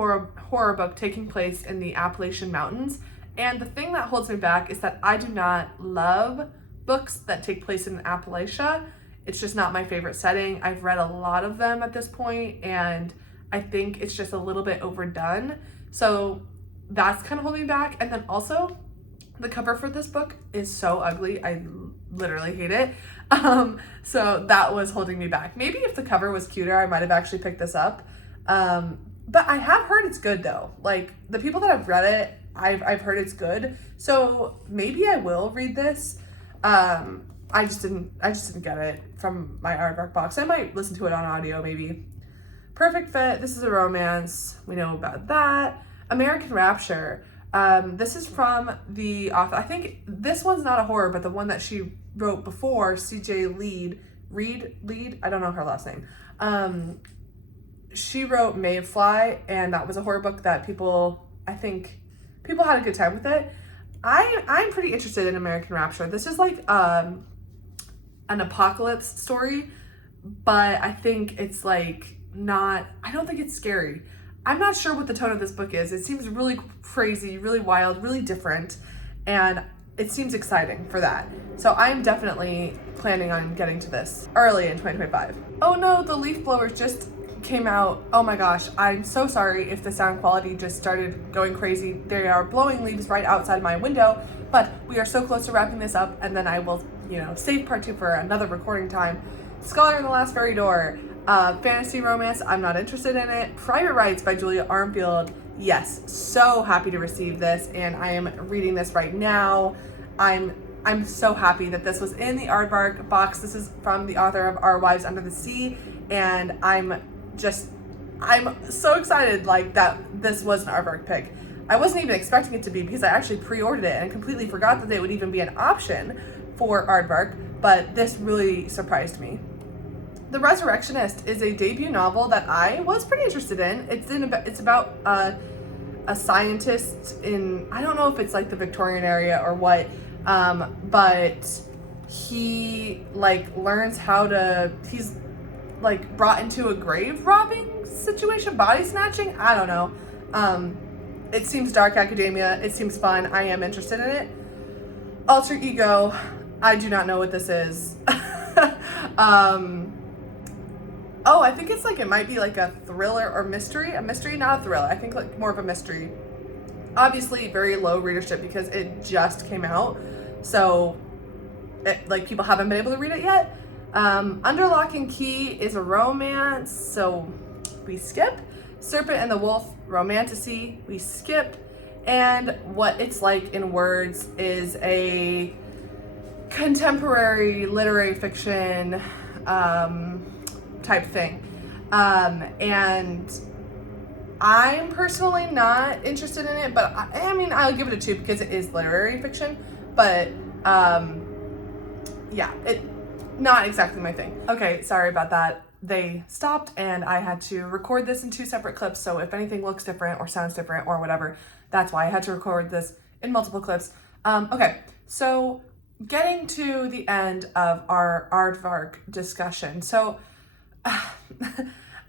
horror book taking place in the Appalachian Mountains. And the thing that holds me back is that I do not love books that take place in Appalachia. It's just not my favorite setting. I've read a lot of them at this point, and I think it's just a little bit overdone. So that's kind of holding me back. And then also, the cover for this book is so ugly. I literally hate it. So that was holding me back. Maybe if the cover was cuter, I might have actually picked this up. But I have heard it's good though. Like, the people that have read it, I've heard it's good. So maybe I will read this. I just didn't get it from my Aardvark box. I might listen to it on audio maybe. Perfect Fit. This is a romance. We know about that. American Rapture. This is from the author. I think this one's not a horror, but the one that she wrote before, C.J. Reed. I don't know her last name. She wrote Mayfly, and that was a horror book that I think people had a good time with it. I'm pretty interested in American Rapture. This is like an apocalypse story, but I think it's like I don't think it's scary. I'm not sure what the tone of this book is. It seems really crazy, really wild, really different, and it seems exciting for that. So I'm definitely planning on getting to this early in 2025. Oh no, the leaf blowers just came out. Oh my gosh, I'm so sorry if the sound quality just started going crazy. They are blowing leaves right outside my window, but we are so close to wrapping this up, and then I will, save part 2 for another recording time. Scholar in the Last Fairy Door. Fantasy romance, I'm not interested in it. Private Rights by Julia Armfield. Yes, so happy to receive this, and I am reading this right now. I'm so happy that this was in the Aardvark box. This is from the author of Our Wives Under the Sea, and I'm so excited that this was an Aardvark pick. I wasn't even expecting it to be because I actually pre-ordered it and completely forgot that they would even be an option for Aardvark, but this really surprised me. The Resurrectionist is a debut novel that I was pretty interested in. It's about a scientist in, I don't know if it's like the Victorian area or what, but he learns how to, he's brought into a grave robbing situation, body snatching, I don't know. It seems dark academia, it seems fun, I am interested in it. Alter Ego, I do not know what this is. Oh, I think it's it might be a thriller or mystery. A mystery, not a thriller. I think more of a mystery. Obviously very low readership because it just came out. So people haven't been able to read it yet. Under Lock and Key is a romance, so we skip. Serpent and the Wolf, romantasy, we skip. And What It's Like in Words is a contemporary literary fiction type thing. And I'm personally not interested in it, but I mean, I'll give it a 2 because it is literary fiction, but yeah, it not exactly my thing. Okay, sorry about that. They stopped and I had to record this in 2 separate clips, so if anything looks different or sounds different or whatever, that's why I had to record this in multiple clips. Okay, so getting to the end of our Aardvark discussion. So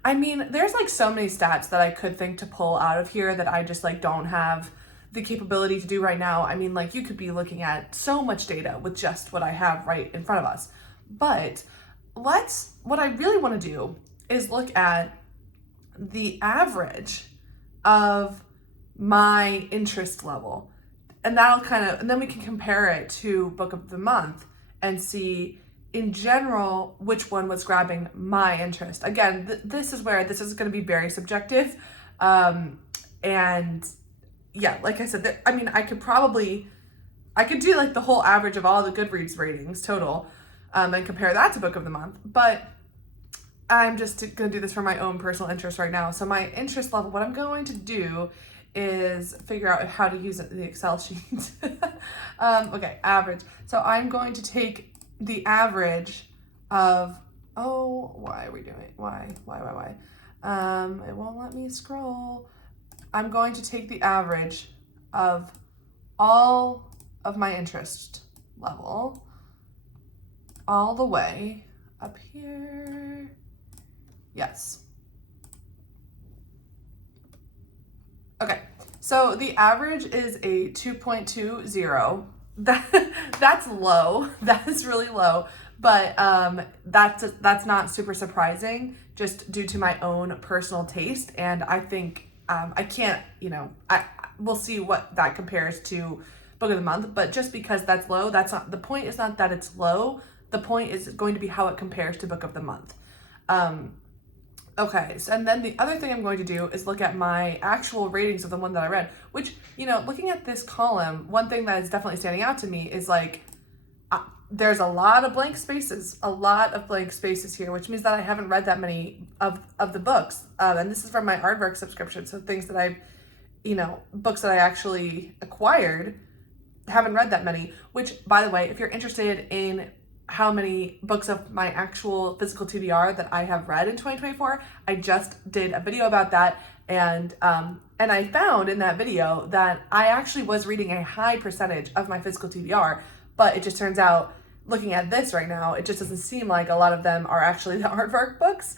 I mean, there's so many stats that I could think to pull out of here that I just don't have the capability to do right now. I mean, you could be looking at so much data with just what I have right in front of us. But what I really want to do is look at the average of my interest level. And and then we can compare it to Book of the Month and see in general which one was grabbing my interest. Again, this is where this is going to be very subjective. And yeah, like I said, I mean, I could do the whole average of all the Goodreads ratings total and compare that to Book of the Month. But I'm just going to do this for my own personal interest right now. So my interest level, what I'm going to do is figure out how to use the Excel sheet. Okay, average. So I'm going to take the average of Oh, why are we doing, why? It won't let me scroll. I'm going to take the average of all of my interest level all the way up here. Yes. Okay, so the average is a 2.20. That's low. That is really low, but that's not super surprising, just due to my own personal taste. And I think I can't, we'll see what that compares to book of the month. But just because that's low, that's not the point. Is not that it's low. The point is going to be how it compares to book of the month. Okay, so, and then the other thing I'm going to do is look at my actual ratings of the one that I read, which, looking at this column, one thing that is definitely standing out to me is like, there's a lot of blank spaces here, which means that I haven't read that many of the books. And this is from my Aardvark subscription. So things that I've, books that I actually acquired, haven't read that many, which, by the way, if you're interested in how many books of my actual physical TBR that I have read in 2024, I just did a video about that, and I found in that video that I actually was reading a high percentage of my physical TBR, but it just turns out, looking at this right now, it just doesn't seem like a lot of them are actually the Aardvark books.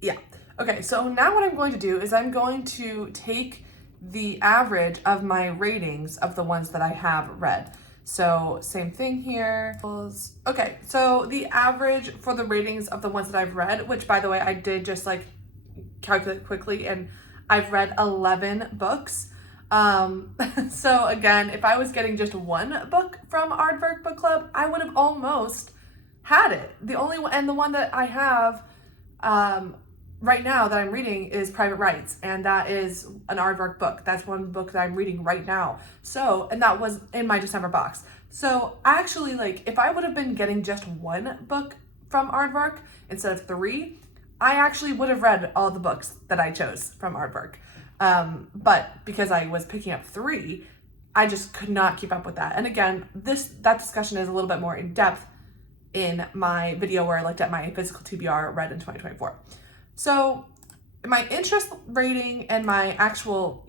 Yeah. Okay, so now what I'm going to do is I'm going to take the average of my ratings of the ones that I have read. So same thing here. Okay, so the average for the ratings of the ones that I've read, which, by the way, I did just like calculate quickly, and I've read 11 books. So again, if I was getting just one book from Aardvark Book Club, I would have almost had it. The only one, and the one that I have right now that I'm reading is Private Rights, and that is an Aardvark book. That's one book that I'm reading right now. So, and that was in my December box. So actually, like, if I would have been getting just one book from Aardvark instead of 3, I actually would have read all the books that I chose from Aardvark. But because I was picking up 3, I just could not keep up with that. And again, that discussion is a little bit more in depth in my video where I looked at my physical TBR read in 2024. So my interest rating and my actual,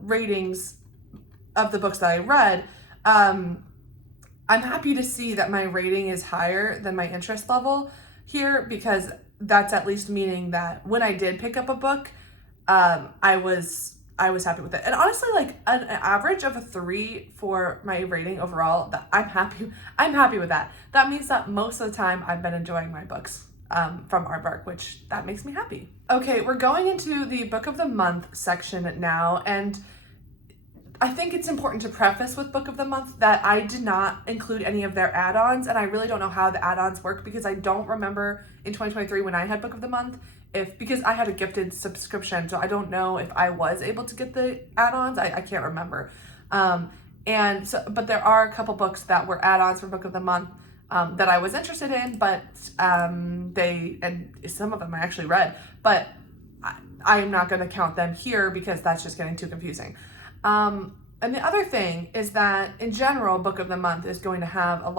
ratings of the books that I read, I'm happy to see that my rating is higher than my interest level here, because that's at least meaning that when I did pick up a book, I was happy with it. And honestly, like an average of a 3 for my rating overall, that I'm happy with that. That means that most of the time I've been enjoying my books from Aardvark, which that makes me happy. Okay, we're going into the book of the month section now, and I think it's important to preface with book of the month that I did not include any of their add-ons, and I really don't know how the add-ons work, because I don't remember in 2023 when I had book of the month, because I had a gifted subscription, so I don't know if I was able to get the add-ons. I can't remember. And so, but there are a couple books that were add-ons for book of the month that I was interested in, but and some of them I actually read, but I'm not going to count them here because that's just getting too confusing. And the other thing is that in general, book of the month is going to have a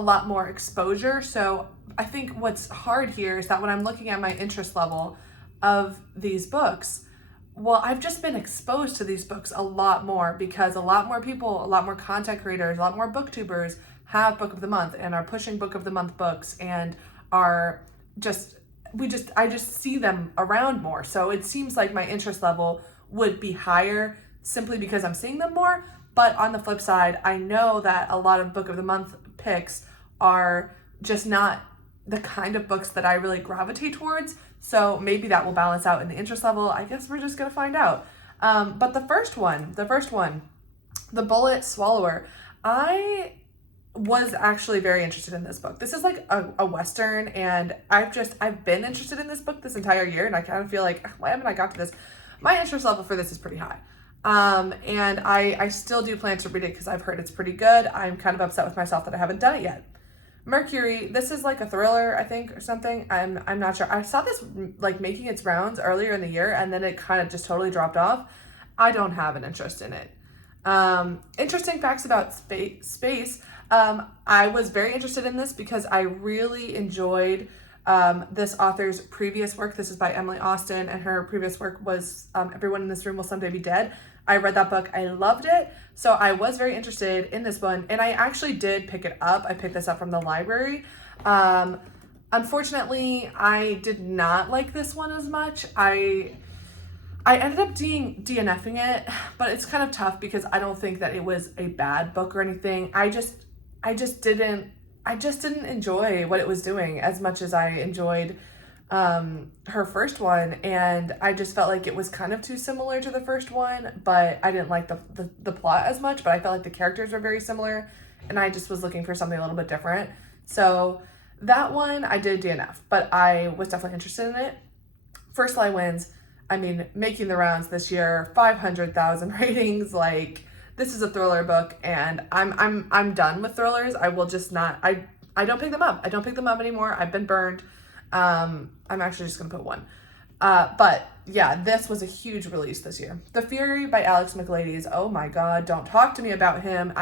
lot more exposure. So I think what's hard here is that when I'm looking at my interest level of these books, well, I've just been exposed to these books a lot more, because a lot more people, a lot more content creators, a lot more booktubers have book of the month and are pushing book of the month books, and are I just see them around more. So it seems like my interest level would be higher simply because I'm seeing them more. But on the flip side, I know that a lot of book of the month picks are just not the kind of books that I really gravitate towards. So maybe that will balance out in the interest level. I guess we're just gonna find out. But the first one, The Bullet Swallower, I was actually very interested in this book. This is like a Western, and I've been interested in this book this entire year, and I kind of feel like, why haven't I got to this? My interest level for this is pretty high. And I still do plan to read it because I've heard it's pretty good. I'm kind of upset with myself that I haven't done it yet. Mercury, this is like a thriller, I think, or something. I'm not sure. I saw this like making its rounds earlier in the year, and then it kind of just totally dropped off. I don't have an interest in it. Interesting facts about space. I was very interested in this because I really enjoyed this author's previous work. This is by Emily Austen, and her previous work was Everyone in This Room Will Someday Be Dead. I read that book. I loved it. So I was very interested in this one, and I actually did pick it up. I picked this up from the library. Unfortunately, I did not like this one as much. I ended up DNFing it, but it's kind of tough because I don't think that it was a bad book or anything. I just didn't enjoy what it was doing as much as I enjoyed her first one, and I just felt like it was kind of too similar to the first one, but I didn't like the plot as much, but I felt like the characters were very similar, and I just was looking for something a little bit different. So that one I did DNF, but I was definitely interested in it. First Lie Wins, I mean, making the rounds this year, 500,000 ratings. Like, this is a thriller book, and I'm done with thrillers. I will just not, I don't pick them up. I don't pick them up anymore. I've been burned. I'm actually just gonna put one. But yeah, this was a huge release this year. The Fury by Alex McLadies. Oh my God, don't talk to me about him.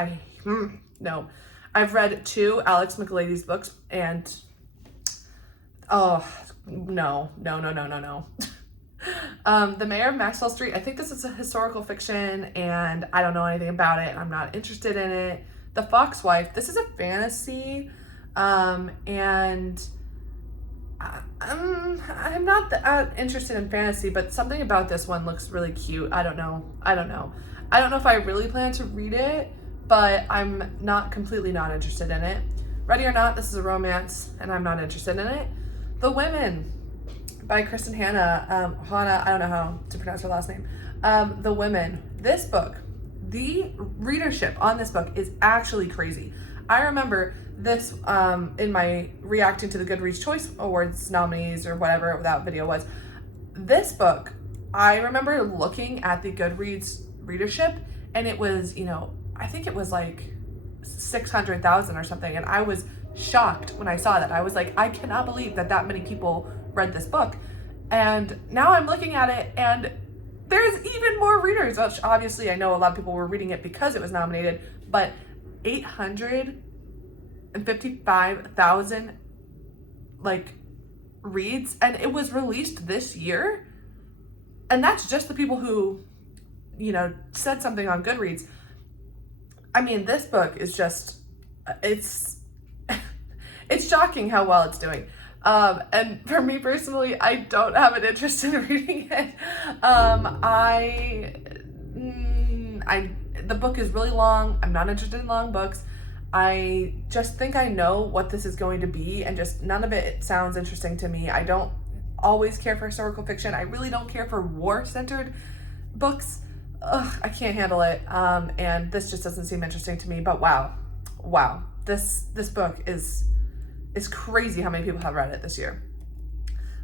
No. I've read 2 Alex McLadies books, and oh, no. The Mayor of Maxwell Street, I think this is a historical fiction, and I don't know anything about it. I'm not interested in it. The Fox Wife, this is a fantasy, and I'm not that interested in fantasy, but something about this one looks really cute. I don't know if I really plan to read it, but I'm not completely not interested in it. Ready or Not, this is a romance, and I'm not interested in it. The Women by Kristen Hanna. I don't know how to pronounce her last name. The Women. This book, the readership on this book is actually crazy. I remember this in my reacting to the Goodreads Choice Awards nominees or whatever that video was. This book, I remember looking at the Goodreads readership, and it was, I think it was like 600,000 or something, and I was shocked when I saw that. I was like, I cannot believe that many people read this book. And now I'm looking at it, and there's even more readers, which obviously I know a lot of people were reading it because it was nominated, but 855,000 like reads, and it was released this year. And that's just the people who, said something on Goodreads. I mean, this book is just, it's shocking how well it's doing. And for me personally, I don't have an interest in reading it. The book is really long. I'm not interested in long books. I just think I know what this is going to be, and just none of it sounds interesting to me. I don't always care for historical fiction. I really don't care for war-centered books. I can't handle it. And this just doesn't seem interesting to me. But wow, this book is crazy how many people have read it this year.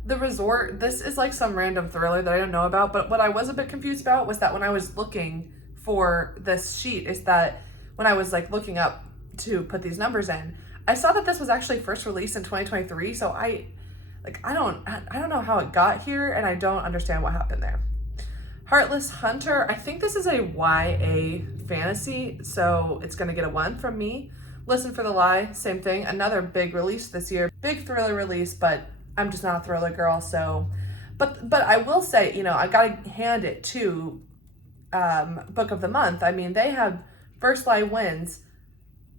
The Resort, this is like some random thriller that I don't know about, but what I was a bit confused about was that when I was looking for this sheet, is that when I was like looking up to put these numbers in, I saw that this was actually first released in 2023, so I don't know how it got here, and I don't understand what happened there. Heartless Hunter, I think this is a YA fantasy, so it's gonna get a 1 from me. Listen for the Lie, same thing, another big release this year, big thriller release, but I'm just not a thriller girl, so, but I will say, I gotta hand it to Book of the Month. I mean, they have First Lie Wins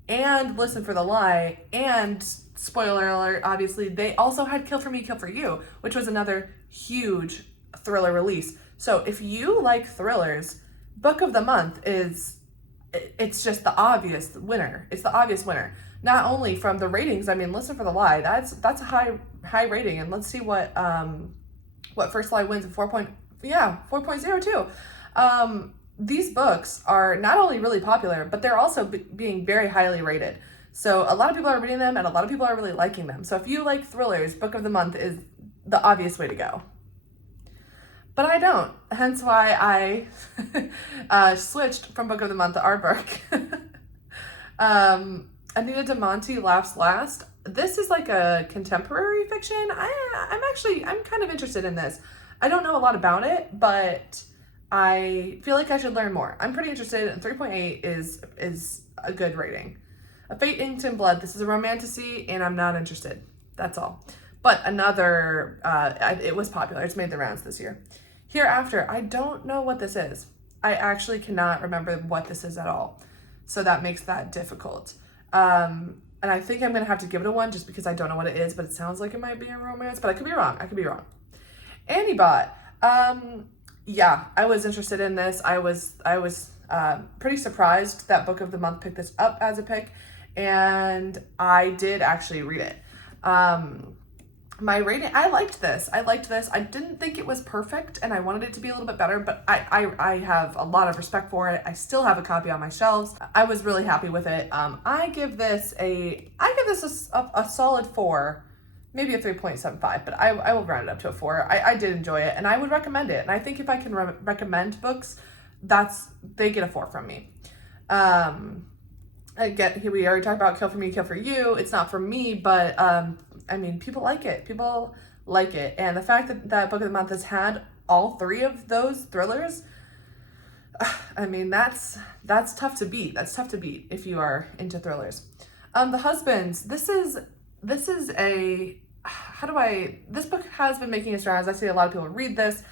and Listen for the Lie, and spoiler alert, obviously, they also had Kill for Me, Kill for You, which was another huge thriller release. So if you like thrillers, Book of the Month it's just the obvious winner. It's the obvious winner. Not only from the ratings, I mean, Listen for the Lie, that's a high rating, and let's see what First Lie Wins at 4.02. These books are not only really popular, but they're also being very highly rated. So a lot of people are reading them, and a lot of people are really liking them. So if you like thrillers, Book of the Month is the obvious way to go. But I don't, hence why I switched from Book of the Month to Aardvark. Anita DeMonte, Laughs Last. This is like a contemporary fiction. I'm kind of interested in this. I don't know a lot about it, but I feel like I should learn more. I'm pretty interested, and 3.8 is a good rating. A Fate Inked in Blood. This is a romantasy, and I'm not interested. That's all. But another, it was popular. It's made the rounds this year. Hereafter, I don't know what this is. I actually cannot remember what this is at all. So that makes that difficult. And I think I'm going to have to give it a 1 just because I don't know what it is, but it sounds like it might be a romance, but I could be wrong. I could be wrong. Anibot. Yeah, I was interested in this. I was pretty surprised that Book of the Month picked this up as a pick, and I did actually read it. My rating, I liked this. I didn't think it was perfect, and I wanted it to be a little bit better, but I have a lot of respect for it. I still have a copy on my shelves. I was really happy with it. I give this a solid 4, maybe a 3.75, but I will round it up to a 4. I did enjoy it, and I would recommend it. And I think if I can recommend books, they get a 4 from me. Again, we already talked about Kill for Me, Kill for You. It's not for me, but I mean, people like it. People like it. And the fact that Book of the Month has had all 3 of those thrillers, I mean, that's tough to beat. That's tough to beat if you are into thrillers. The Husbands. This is a, this book has been making its rounds. I see a lot of people read this.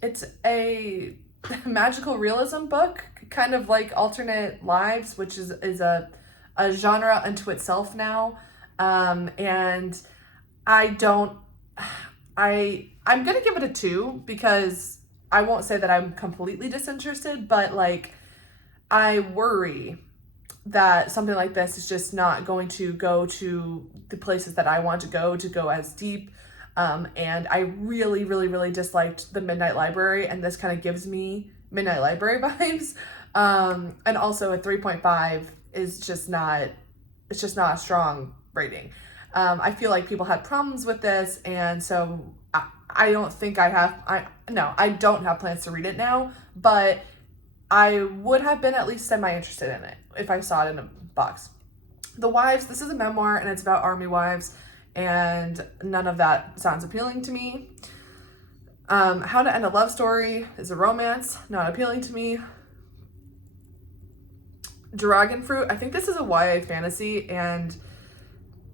It's a magical realism book, kind of like Alternate Lives, which is a genre unto itself now. And I'm gonna give it a 2 because I won't say that I'm completely disinterested, but like, I worry that something like this is just not going to go to the places that I want to go as deep. And I really, really, really disliked The Midnight Library, and this kind of gives me Midnight Library vibes. And also a 3.5 is just not a strong rating. I feel like people had problems with this, and so I don't think I don't have plans to read it now, but I would have been at least semi-interested in it if I saw it in a box. The Wives, this is a memoir, and it's about army wives, and none of that sounds appealing to me. How to End a Love Story is a romance, not appealing to me. Dragon Fruit, I think this is a YA fantasy, and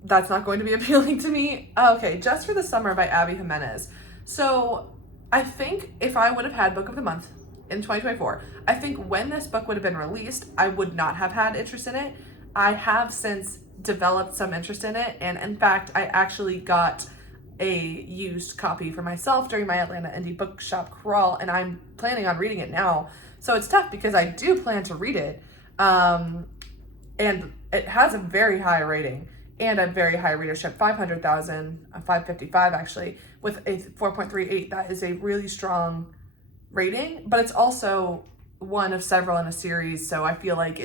that's not going to be appealing to me. Okay, Just for the Summer by Abby Jimenez. So I think if I would have had Book of the Month in 2024, I think when this book would have been released, I would not have had interest in it. I have since developed some interest in it, and in fact, I actually got a used copy for myself during my Atlanta Indie Bookshop crawl, and I'm planning on reading it now. So it's tough because I do plan to read it, and it has a very high rating and a very high readership, 500,000, 555 actually, with a 4.38. That is a really strong rating, but it's also one of several in a series, so I feel like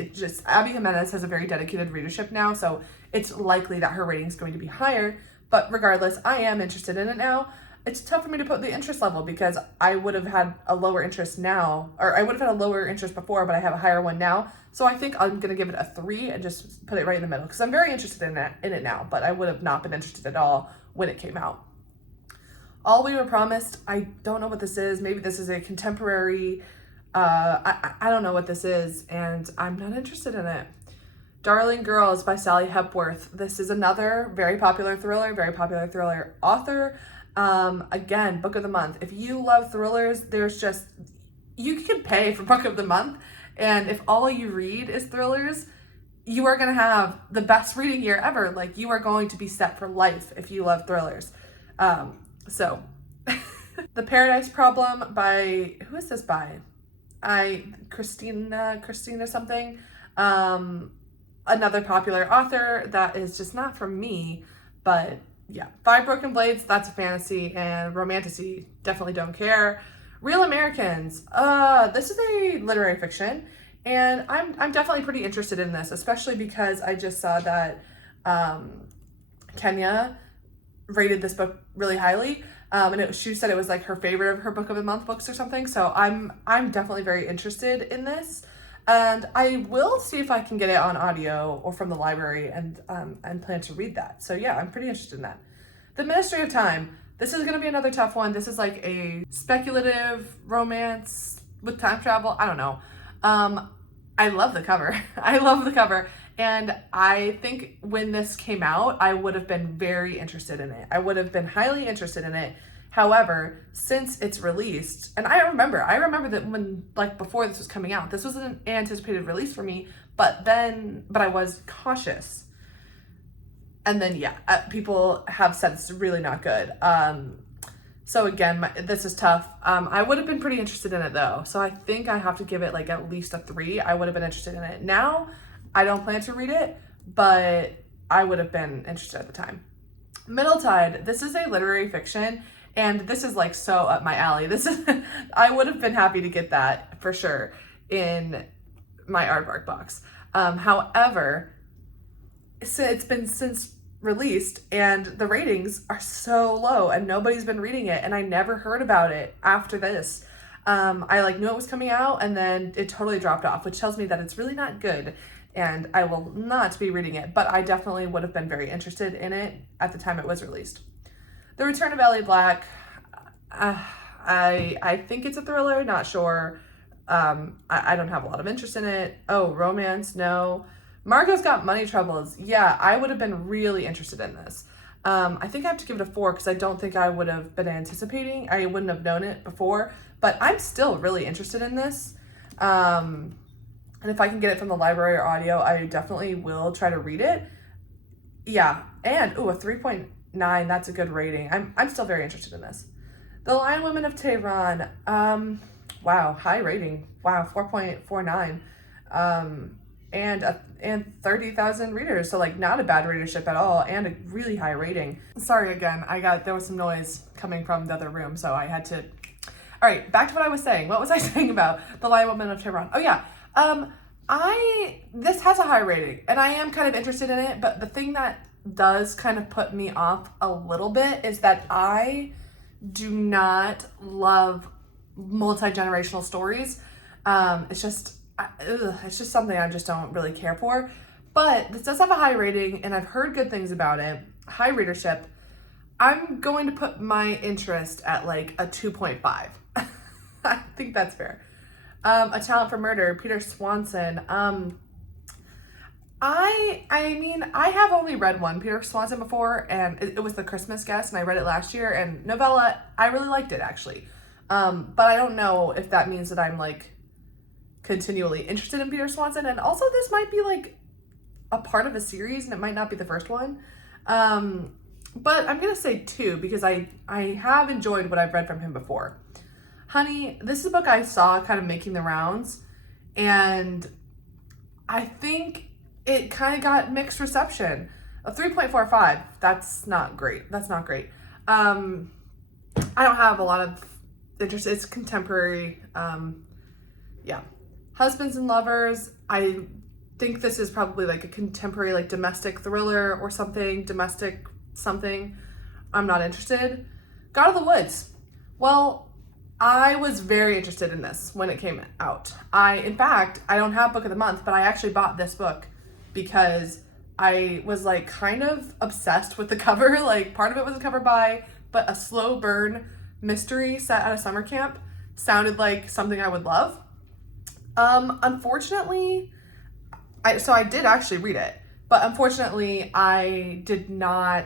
Abby Jimenez has a very dedicated readership now, so it's likely that her rating is going to be higher. But regardless, I am interested in it now. It's tough for me to put the interest level because I would have had a lower interest now, or I would have had a lower interest before, but I have a higher one now. So I think I'm going to give it a 3 and just put it right in the middle because I'm very interested in it now, but I would have not been interested at all when it came out. All We Were Promised, I don't know what this is. Maybe this is a contemporary, I don't know what this is, and I'm not interested in it. Darling Girls by Sally Hepworth. This is another very popular thriller author. Again, Book of the Month. If you love thrillers, you can pay for Book of the Month, and if all you read is thrillers, you are going to have the best reading year ever. Like, you are going to be set for life if you love thrillers. So The Paradise Problem by, who is this by? Christina something. Another popular author that is just not for me, but yeah. Five Broken Blades, that's a fantasy, and romantasy, definitely don't care. Real Americans, this is a literary fiction, and I'm definitely pretty interested in this, especially because I just saw that Kenya rated this book really highly, and she said it was like her favorite of her Book of the Month books or something, so I'm definitely very interested in this. And I will see if I can get it on audio or from the library and plan to read that. So yeah, I'm pretty interested in that. The Ministry of Time. This is going to be another tough one. This is like a speculative romance with time travel. I don't know. I love the cover. I love the cover. And I think when this came out, I would have been very interested in it. I would have been highly interested in it. However, since it's released, and I remember that when, like, before this was coming out, this was an anticipated release for me, but I was cautious. And then, yeah, people have said it's really not good. So again, this is tough. I would have been pretty interested in it though. So I think I have to give it like at least a 3. I would have been interested in it. Now, I don't plan to read it, but I would have been interested at the time. Middle Tide, this is a literary fiction, and this is like so up my alley. This is, I would have been happy to get that for sure in my Aardvark box. However, so it's been since released and the ratings are so low and nobody's been reading it, and I never heard about it after this. I like knew it was coming out and then it totally dropped off, which tells me that it's really not good and I will not be reading it, but I definitely would have been very interested in it at the time it was released. The Return of Ellie Black, I think it's a thriller, not sure. I don't have a lot of interest in it. Oh, romance, no. Margot's Got Money Troubles. Yeah, I would have been really interested in this. I think I have to give it a 4 because I don't think I would have been anticipating. I wouldn't have known it before, but I'm still really interested in this. And if I can get it from the library or audio, I definitely will try to read it. Yeah, and ooh, a 3.9, that's a good rating. I'm still very interested in this. The Lion Women of Tehran. Wow, high rating. Wow, 4.49. And 30,000 readers, so like not a bad readership at all, and a really high rating. Sorry again, there was some noise coming from the other room, so I had to. All right, back to what I was saying. What was I saying about The Lion Woman of Tehran? Oh yeah, this has a high rating, and I am kind of interested in it, but the thing that does kind of put me off a little bit is that I do not love multi-generational stories. It's just something I just don't really care for. But this does have a high rating, and I've heard good things about it. High readership. I'm going to put my interest at like a 2.5. I think that's fair. A Talent for Murder, Peter Swanson. I mean, I have only read one Peter Swanson before, and it was The Christmas Guest, and I read it last year, and novella, I really liked it actually. But I don't know if that means that I'm like continually interested in Peter Swanson, and also this might be like a part of a series and it might not be the first one. But I'm gonna say 2 because I have enjoyed what I've read from him before. Honey, this is a book I saw kind of making the rounds, and I think it kind of got mixed reception. A 3.45, that's not great. I don't have a lot of interest. It's contemporary. Yeah. Husbands and Lovers, I think this is probably like a contemporary, like domestic thriller or something, domestic something. I'm not interested. God of the Woods. Well, I was very interested in this when it came out. In fact, I don't have book of the month, but I actually bought this book because I was like kind of obsessed with the cover. Like part of it was a cover by, but a slow burn mystery set at a summer camp sounded like something I would love. Unfortunately, I did actually read it, but unfortunately I didn't like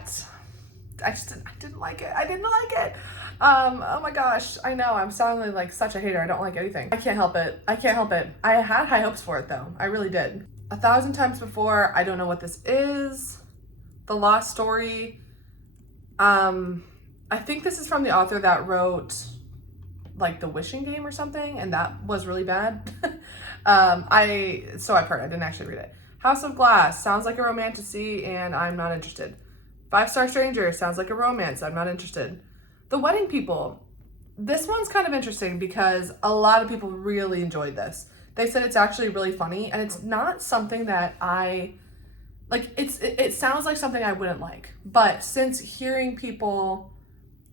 it. I didn't like it. Oh my gosh, I know I'm sounding like such a hater. I don't like anything. I can't help it. I had high hopes for it though. I really did. 1,000 Times Before. I don't know what this is. The Lost Story. I think this is from the author that wrote like The Wishing Game or something, and that was really bad. I've heard. I didn't actually read it. House of Glass sounds like a romantasy, and I'm not interested. 5 Star Stranger sounds like a romance. I'm not interested. The Wedding People. This one's kind of interesting because a lot of people really enjoyed this. They said it's actually really funny, and it's not something that I like. It sounds like something I wouldn't like, but since hearing people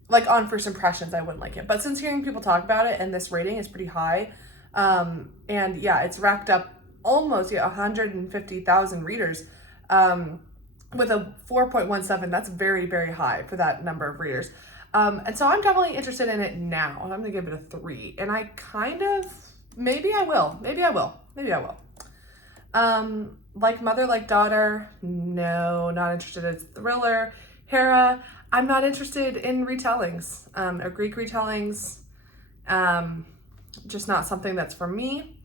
like on first impressions, I wouldn't like it. But since hearing people talk about it and this rating is pretty high, and yeah, it's racked up almost 150,000 readers, with a 4.17. That's very, very high for that number of readers. And so I'm definitely interested in it now. I'm gonna give it a 3, and I kind of, maybe I will. Like Mother, Like Daughter, no, not interested. It's thriller. Hera, I'm not interested in retellings, or Greek retellings. Just not something that's for me.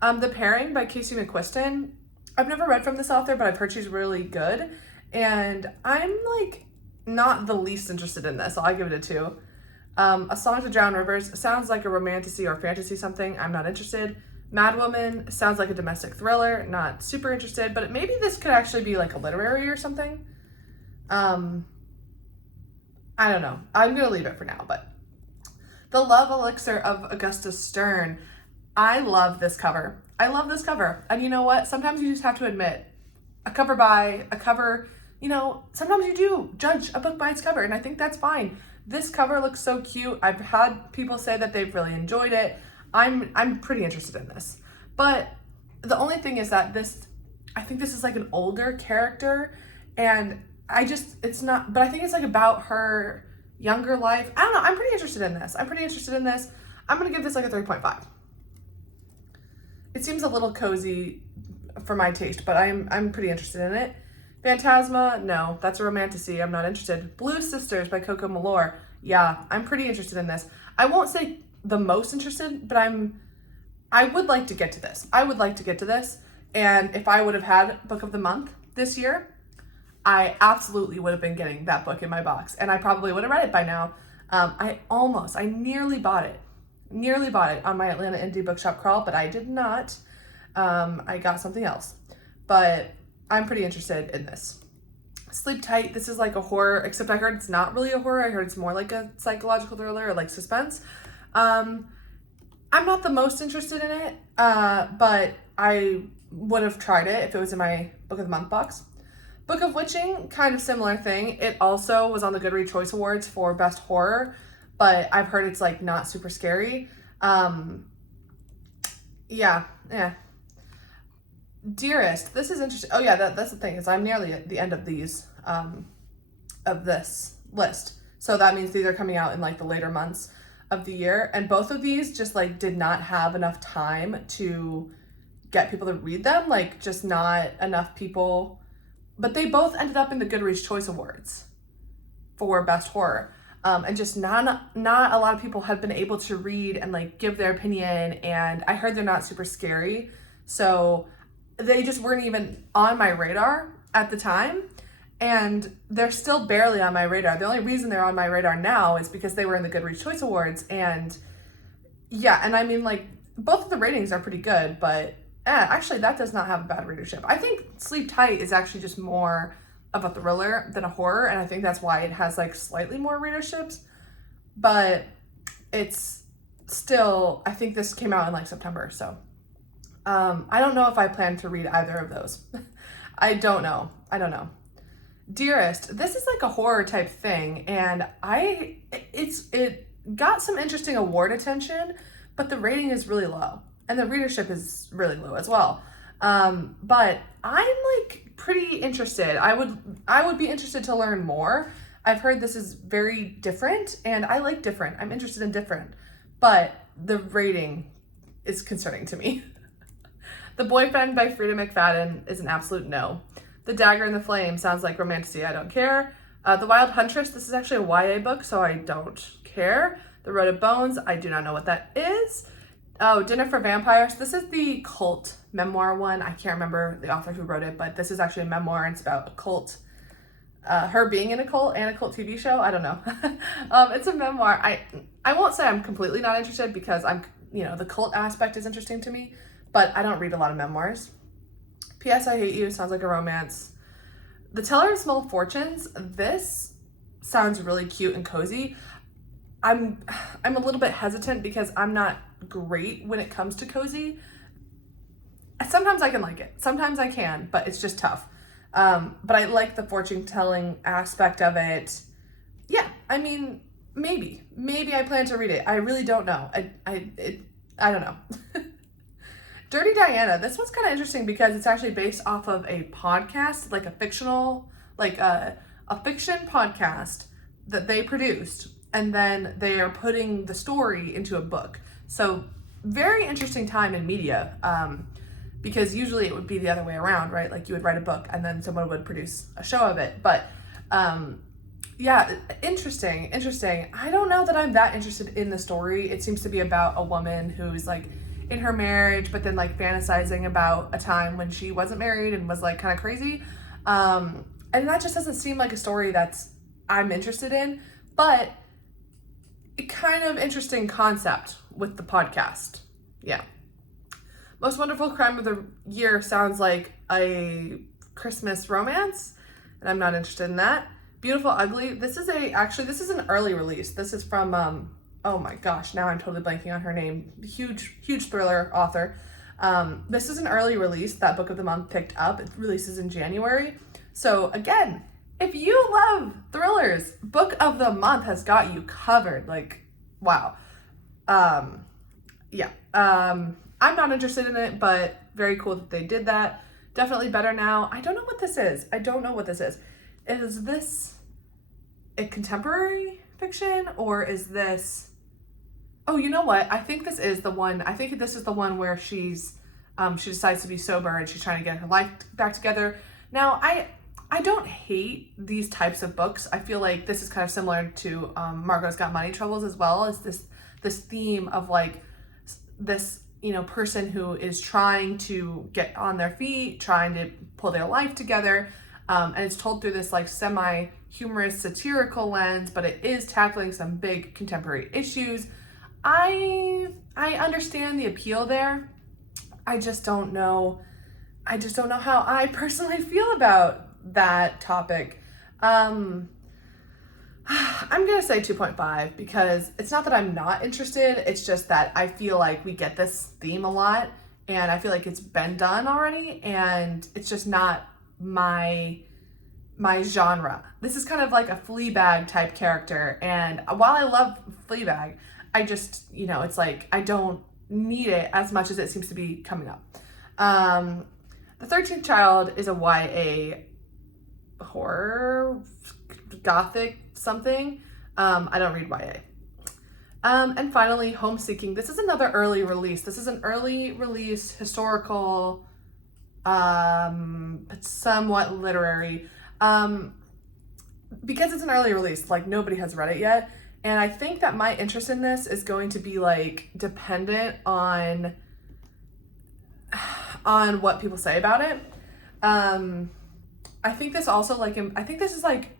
The Pairing by Casey McQuiston. I've never read from this author, but I've heard she's really good. And I'm like not the least interested in this, so I give it a 2. A Song to Drown Rivers sounds like a romantasy or fantasy something. I'm not interested. Madwoman sounds like a domestic thriller. Not super interested, but maybe this could actually be like a literary or something. I don't know. I'm going to leave it for now, but The Love Elixir of Augusta Stern. I love this cover. I love this cover. And you know what? Sometimes you just have to admit, a cover, you know, sometimes you do judge a book by its cover, and I think that's fine. This cover looks so cute. I've had people say that they've really enjoyed it. I'm pretty interested in this. But the only thing is that I think this is like an older character, and it's not, but I think it's like about her younger life. I don't know. I'm pretty interested in this. I'm going to give this like a 3.5. It seems a little cozy for my taste, but I'm pretty interested in it. Phantasma, no, that's a romantasy. I'm not interested. Blue Sisters by Coco Malore. Yeah, I'm pretty interested in this. I won't say the most interested, but I would like to get to this. And if I would have had Book of the Month this year, I absolutely would have been getting that book in my box, and I probably would have read it by now. I nearly bought it on my Atlanta Indie Bookshop crawl, but I did not. I got something else, but I'm pretty interested in this. Sleep Tight, this is like a horror, except I heard it's not really a horror. I heard it's more like a psychological thriller or like suspense. I'm not the most interested in it, but I would have tried it if it was in my Book of the Month box. Book of Witching, kind of similar thing. It also was on the Goodreads Choice Awards for Best Horror, but I've heard it's like not super scary. Yeah. Dearest, this is interesting. Oh yeah, that's the thing, is I'm nearly at the end of these, of this list. So that means these are coming out in like the later months of the year. And both of these just like did not have enough time to get people to read them. Like just not enough people, but they both ended up in the Goodreads Choice Awards for Best Horror. And just not a lot of people have been able to read and like give their opinion. And I heard they're not super scary. So they just weren't even on my radar at the time. And they're still barely on my radar. The only reason they're on my radar now is because they were in the Goodreads Choice Awards. And yeah, and I mean like both of the ratings are pretty good, but actually that does not have a bad readership. I think Sleep Tight is actually just more of a thriller than a horror, and I think that's why it has like slightly more readerships, but it's still, I think this came out in like September, so I don't know if I plan to read either of those. I don't know. Dearest, this is like a horror type thing, and it got some interesting award attention, but the rating is really low and the readership is really low as well. But I'm like pretty interested. I would be interested to learn more. I've heard this is very different, and I like different. I'm interested in different, but the rating is concerning to me. The Boyfriend by Frida McFadden is an absolute no. The Dagger and the Flame sounds like romantasy. I don't care. The Wild Huntress, this is actually a YA book, so I don't care. The Road of Bones, I do not know what that is. Oh, Dinner for Vampires. This is the cult memoir one. I can't remember the author who wrote it, but this is actually a memoir, and it's about a cult. Her being in a cult and a cult TV show. I don't know. It's a memoir. I won't say I'm completely not interested, because the cult aspect is interesting to me, but I don't read a lot of memoirs. P.S. I Hate You sounds like a romance. The Teller of Small Fortunes. This sounds really cute and cozy. I'm a little bit hesitant because I'm not great when it comes to cozy. Sometimes I can like it. Sometimes I can, but it's just tough. But I like the fortune telling aspect of it. Yeah, I mean, maybe I plan to read it. I really don't know. I don't know. Dirty Diana. This one's kind of interesting because it's actually based off of a podcast, like a fictional, like a fiction podcast that they produced, and then they are putting the story into a book. So very interesting time in media. because usually it would be the other way around, right? Like you would write a book and then someone would produce a show of it. But yeah, interesting. I don't know that I'm that interested in the story. It seems to be about a woman who's like in her marriage, but then like fantasizing about a time when she wasn't married and was like kind of crazy. And that just doesn't seem like a story I'm interested in, but a kind of interesting concept with the podcast. Yeah. Most Wonderful Crime of the Year sounds like a Christmas romance, and I'm not interested in that. Beautiful Ugly. This is an early release. This is from, oh my gosh, now I'm totally blanking on her name. Huge thriller author. This is an early release that Book of the Month picked up. It releases in January. So again, if you love thrillers, Book of the Month has got you covered. Like, wow. Yeah. I'm not interested in it, but very cool that they did that. Definitely better now. I don't know what this is. Is this a contemporary fiction, or is this... Oh, you know what? I think this is the one. I think this is the one where she decides to be sober and she's trying to get her life back together. Now, I don't hate these types of books. I feel like this is kind of similar to Margot's Got Money Troubles as well, as this theme of like this, person who is trying to get on their feet, trying to pull their life together. And it's told through this like semi-humorous satirical lens, but it is tackling some big contemporary issues. I understand the appeal there. I just don't know how I personally feel about that topic. I'm gonna say 2.5 because it's not that I'm not interested, it's just that I feel like we get this theme a lot and I feel like it's been done already and it's just not my genre. This is kind of like a Fleabag type character, and while I love Fleabag, I just, it's like I don't need it as much as it seems to be coming up. The 13th Child is a YA horror, gothic something. I don't read YA. And finally, Homeseeking. This is another early release. This is an early release historical, but somewhat literary. Because it's an early release, like nobody has read it yet. And I think that my interest in this is going to be like dependent on what people say about it. I think this also I think this is like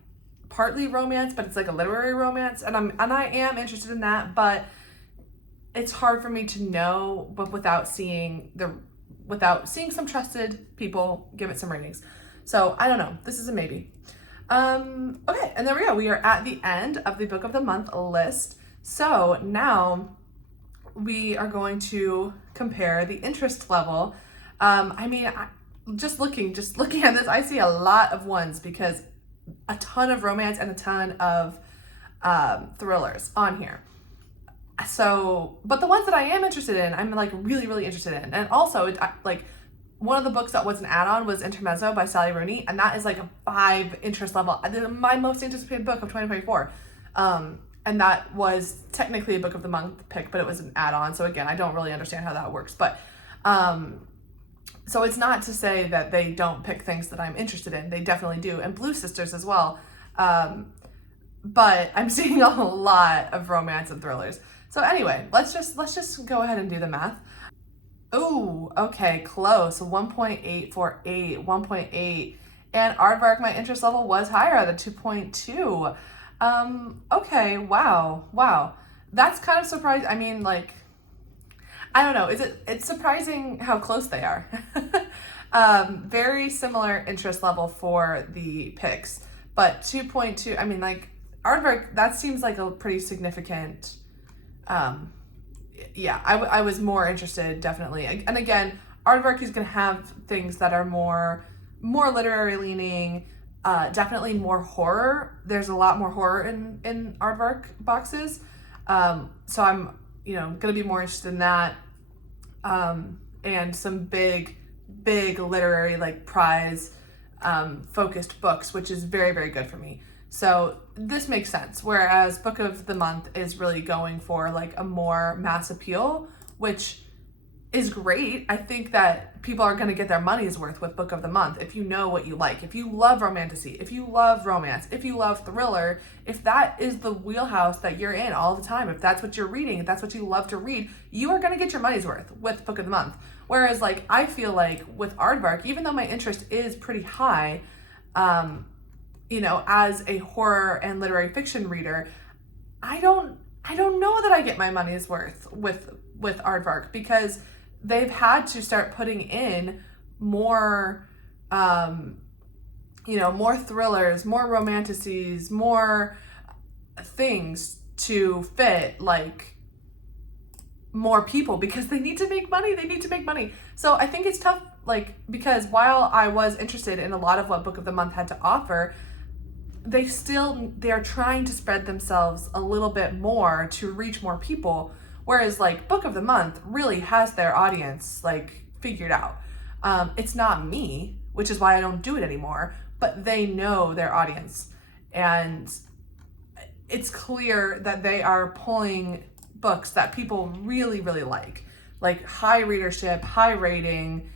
partly romance, but it's like a literary romance, and I am interested in that, but it's hard for me to know, but without seeing some trusted people give it some ratings. So I don't know. This is a maybe. Okay, and there we go. We are at the end of the Book of the Month list. So now we are going to compare the interest level. Just looking at this, I see a lot of ones because a ton of romance and a ton of thrillers on here. So, but the ones that I am interested in, I'm like really interested in. And also, one of the books that was an add-on was Intermezzo by Sally Rooney, and that is like a 5 interest level. My most anticipated book of 2024. And that was technically a Book of the Month pick, but it was an add-on. So again, I don't really understand how that works. But so it's not to say that they don't pick things that I'm interested in. They definitely do. And Blue Sisters as well. But I'm seeing a lot of romance and thrillers. So anyway, let's just go ahead and do the math. Oh, okay, close. 1.848, 1.8. And Aardvark, my interest level was higher at a 2.2. Okay, wow. That's kind of surprising. I mean, like, I don't know. It's surprising how close they are. Very similar interest level for the picks, but 2.2, I mean, like, Aardvark, that seems like a pretty significant, yeah, I was more interested, definitely. And again, Aardvark is going to have things that are more literary leaning, definitely more horror. There's a lot more horror in Aardvark boxes. So I'm, going to be more interested in that. And some big literary, like, prize, focused books, which is very, very good for me. So this makes sense. Whereas Book of the Month is really going for like a more mass appeal, which is great. I think that people are going to get their money's worth with Book of the Month if you know what you like. If you love romantasy, if you love romance, if you love thriller, if that is the wheelhouse that you're in all the time, if that's what you're reading, if that's what you love to read, you are going to get your money's worth with Book of the Month. Whereas like I feel like with Aardvark, even though my interest is pretty high, you know, as a horror and literary fiction reader, I don't know that I get my money's worth with Aardvark, because they've had to start putting in more, you know, more thrillers, more romantasies, more things to fit like more people, because they need to make money. They need to make money. So I think it's tough, like, because while I was interested in a lot of what Book of the Month had to offer, they're trying to spread themselves a little bit more to reach more people. Whereas like Book of the Month really has their audience like figured out. It's not me, which is why I don't do it anymore, but they know their audience. And it's clear that they are pulling books that people really, really like high readership, high rating.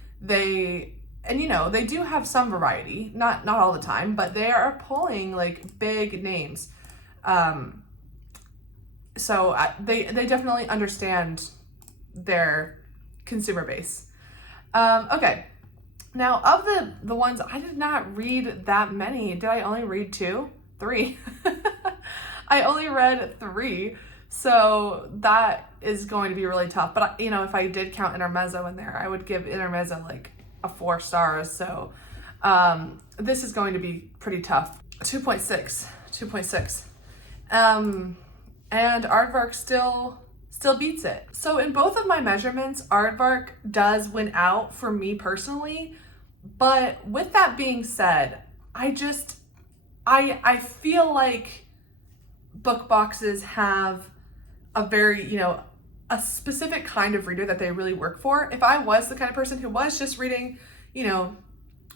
And you know, they do have some variety, not all the time, but they are pulling like big names. So they definitely understand their consumer base. Okay, now of the ones, I did not read that many. Did I only read 2? 3? I only read 3. So that is going to be really tough. But you know, if I did count Intermezzo in there, I would give Intermezzo like a 4 stars. So this is going to be pretty tough. 2.6. And Aardvark still beats it. So in both of my measurements, Aardvark does win out for me personally. But with that being said, I feel like book boxes have a very, you know, a specific kind of reader that they really work for. If I was the kind of person who was just reading, you know,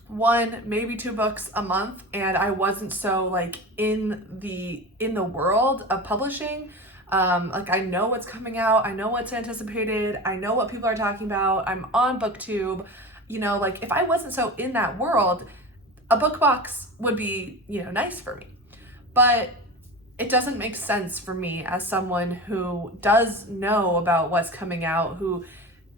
1, maybe 2 books a month, and I wasn't so like in the world of publishing, like I know what's coming out, I know what's anticipated, I know what people are talking about, I'm on BookTube, you know, like if I wasn't so in that world, a book box would be, you know, nice for me. But it doesn't make sense for me as someone who does know about what's coming out, who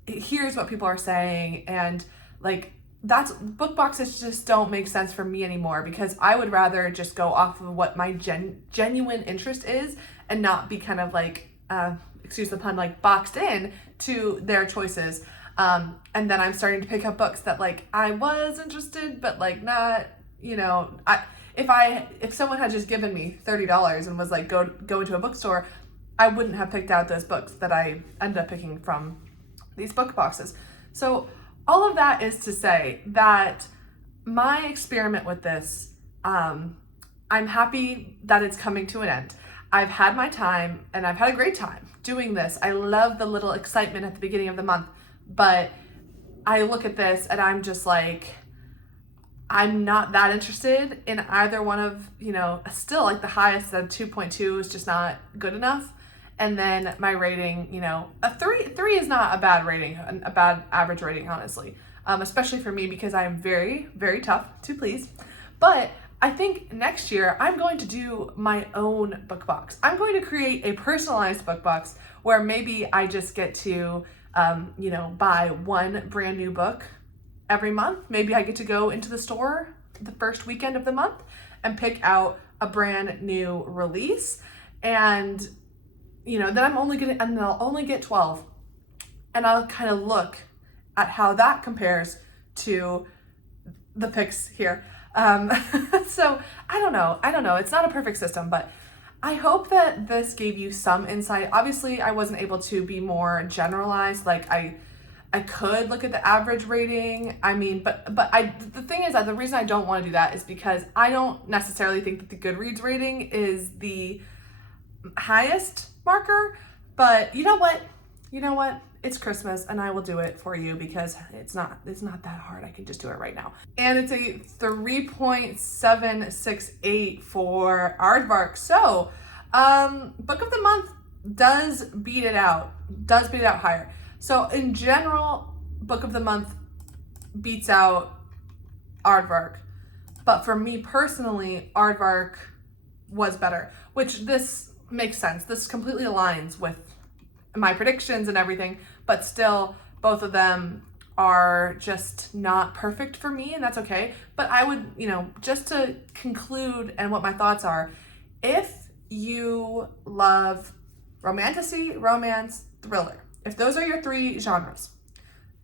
hears what people are saying, and like book boxes just don't make sense for me anymore, because I would rather just go off of what my genuine interest is and not be kind of like, excuse the pun, like boxed in to their choices. And then I'm starting to pick up books that like I was interested, but like not, you know, if someone had just given me $30 and was like, go into a bookstore, I wouldn't have picked out those books that I ended up picking from these book boxes. So all of that is to say that my experiment with this, I'm happy that it's coming to an end. I've had my time and I've had a great time doing this. I love the little excitement at the beginning of the month, but I look at this and I'm just like, I'm not that interested in either one of, you know, still like the highest of 2.2 is just not good enough. And then my rating, you know, a 3 is not a bad rating, a bad average rating, honestly, especially for me, because I'm very, very tough to please. But I think next year I'm going to do my own book box. I'm going to create a personalized book box where maybe I just get to, you know, buy 1 brand new book every month. Maybe I get to go into the store the first weekend of the month and pick out a brand new release. And, you know, then I'll only get 12. And I'll kind of look at how that compares to the picks here. So I don't know. It's not a perfect system, but I hope that this gave you some insight. Obviously, I wasn't able to be more generalized. Like I could look at the average rating. I mean, but the thing is that the reason I don't want to do that is because I don't necessarily think that the Goodreads rating is the highest marker. But you know what? It's Christmas and I will do it for you, because it's not that hard. I can just do it right now. And it's a 3.768 for Aardvark. So, Book of the Month does beat it out higher. So in general, book of the month beats out Aardvark. But for me personally, Aardvark was better, which this makes sense. This completely aligns with my predictions and everything, but still both of them are just not perfect for me, and that's okay. But I would, just to conclude and what my thoughts are, if you love romantasy, romance, thriller, if those are your three genres,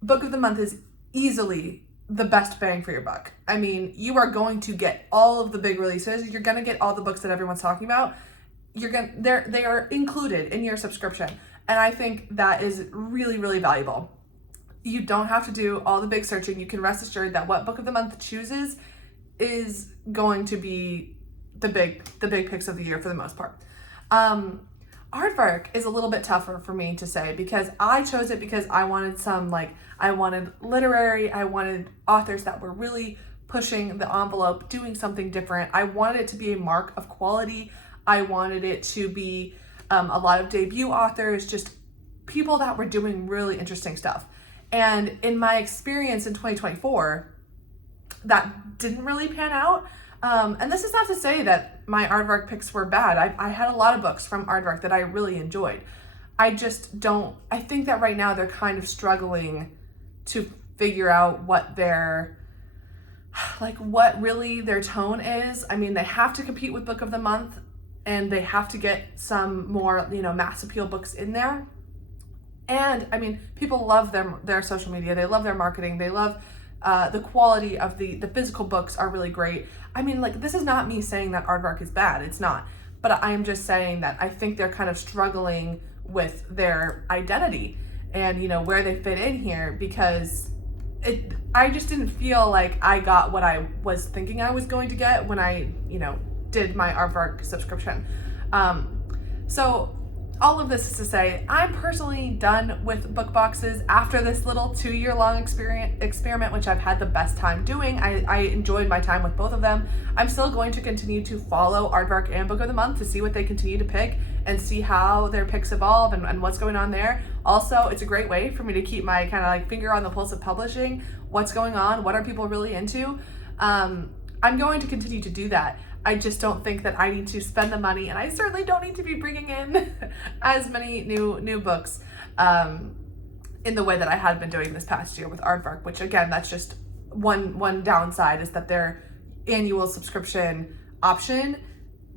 book of the month is easily the best bang for your buck. I mean, you are going to get all of the big releases. You're going to get all the books that everyone's talking about. They are included in your subscription. And I think that is really, really valuable. You don't have to do all the big searching. You can rest assured that what book of the month chooses is going to be the big picks of the year for the most part. Aardvark is a little bit tougher for me to say because I chose it because I wanted I wanted literary, I wanted authors that were really pushing the envelope, doing something different. I wanted it to be a mark of quality. I wanted it to be a lot of debut authors, just people that were doing really interesting stuff. And in my experience in 2024, that didn't really pan out. And this is not to say that my Aardvark picks were bad. I had a lot of books from Aardvark that I really enjoyed. I think that right now they're kind of struggling to figure out what what really their tone is. I mean, they have to compete with Book of the Month and they have to get some more, mass appeal books in there. And I mean, people love their social media. They love their marketing. They love the quality of the physical books are really great. I mean, this is not me saying that Aardvark is bad. It's not. But I am just saying that I think they're kind of struggling with their identity and, where they fit in here because I just didn't feel like I got what I was thinking I was going to get when I, did my Aardvark subscription. So all of this is to say, I'm personally done with book boxes after this little 2-year-long experiment, which I've had the best time doing. I enjoyed my time with both of them. I'm still going to continue to follow Aardvark and Book of the Month to see what they continue to pick and see how their picks evolve and what's going on there. Also, it's a great way for me to keep my kind of finger on the pulse of publishing. What's going on? What are people really into? I'm going to continue to do that. I just don't think that I need to spend the money, and I certainly don't need to be bringing in as many new books in the way that I had been doing this past year with Aardvark, which again, that's just one downside is that their annual subscription option,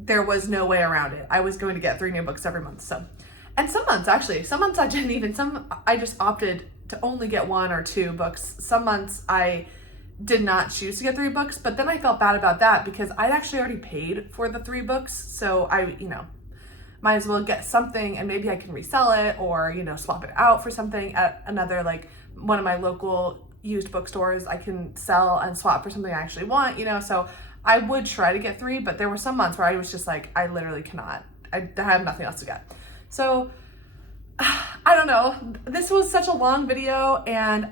there was no way around it. I was going to get 3 new books every month. And some months I didn't even, I just opted to only get 1 or 2 books. Some months I did not choose to get 3 books, but then I felt bad about that because I'd actually already paid for the 3 books. So I, might as well get something and maybe I can resell it or, swap it out for something at another, one of my local used bookstores. I can sell and swap for something I actually want, so I would try to get 3, but there were some months where I was just I literally cannot, I have nothing else to get. So I don't know. This was such a long video and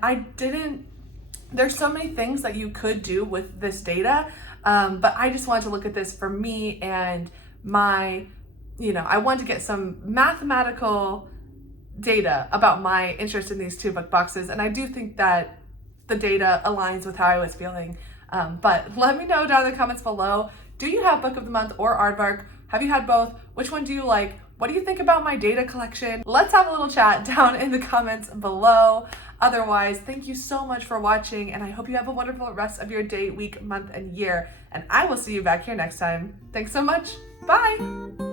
there's so many things that you could do with this data, but I just wanted to look at this for me and I wanted to get some mathematical data about my interest in these 2 book boxes, and I do think that the data aligns with how I was feeling. But let me know down in the comments below, do you have Book of the Month or Aardvark? Have you had both? Which one do you like? What do you think about my data collection? Let's have a little chat down in the comments below. Otherwise, thank you so much for watching, and I hope you have a wonderful rest of your day, week, month, and year. And I will see you back here next time. Thanks so much. Bye.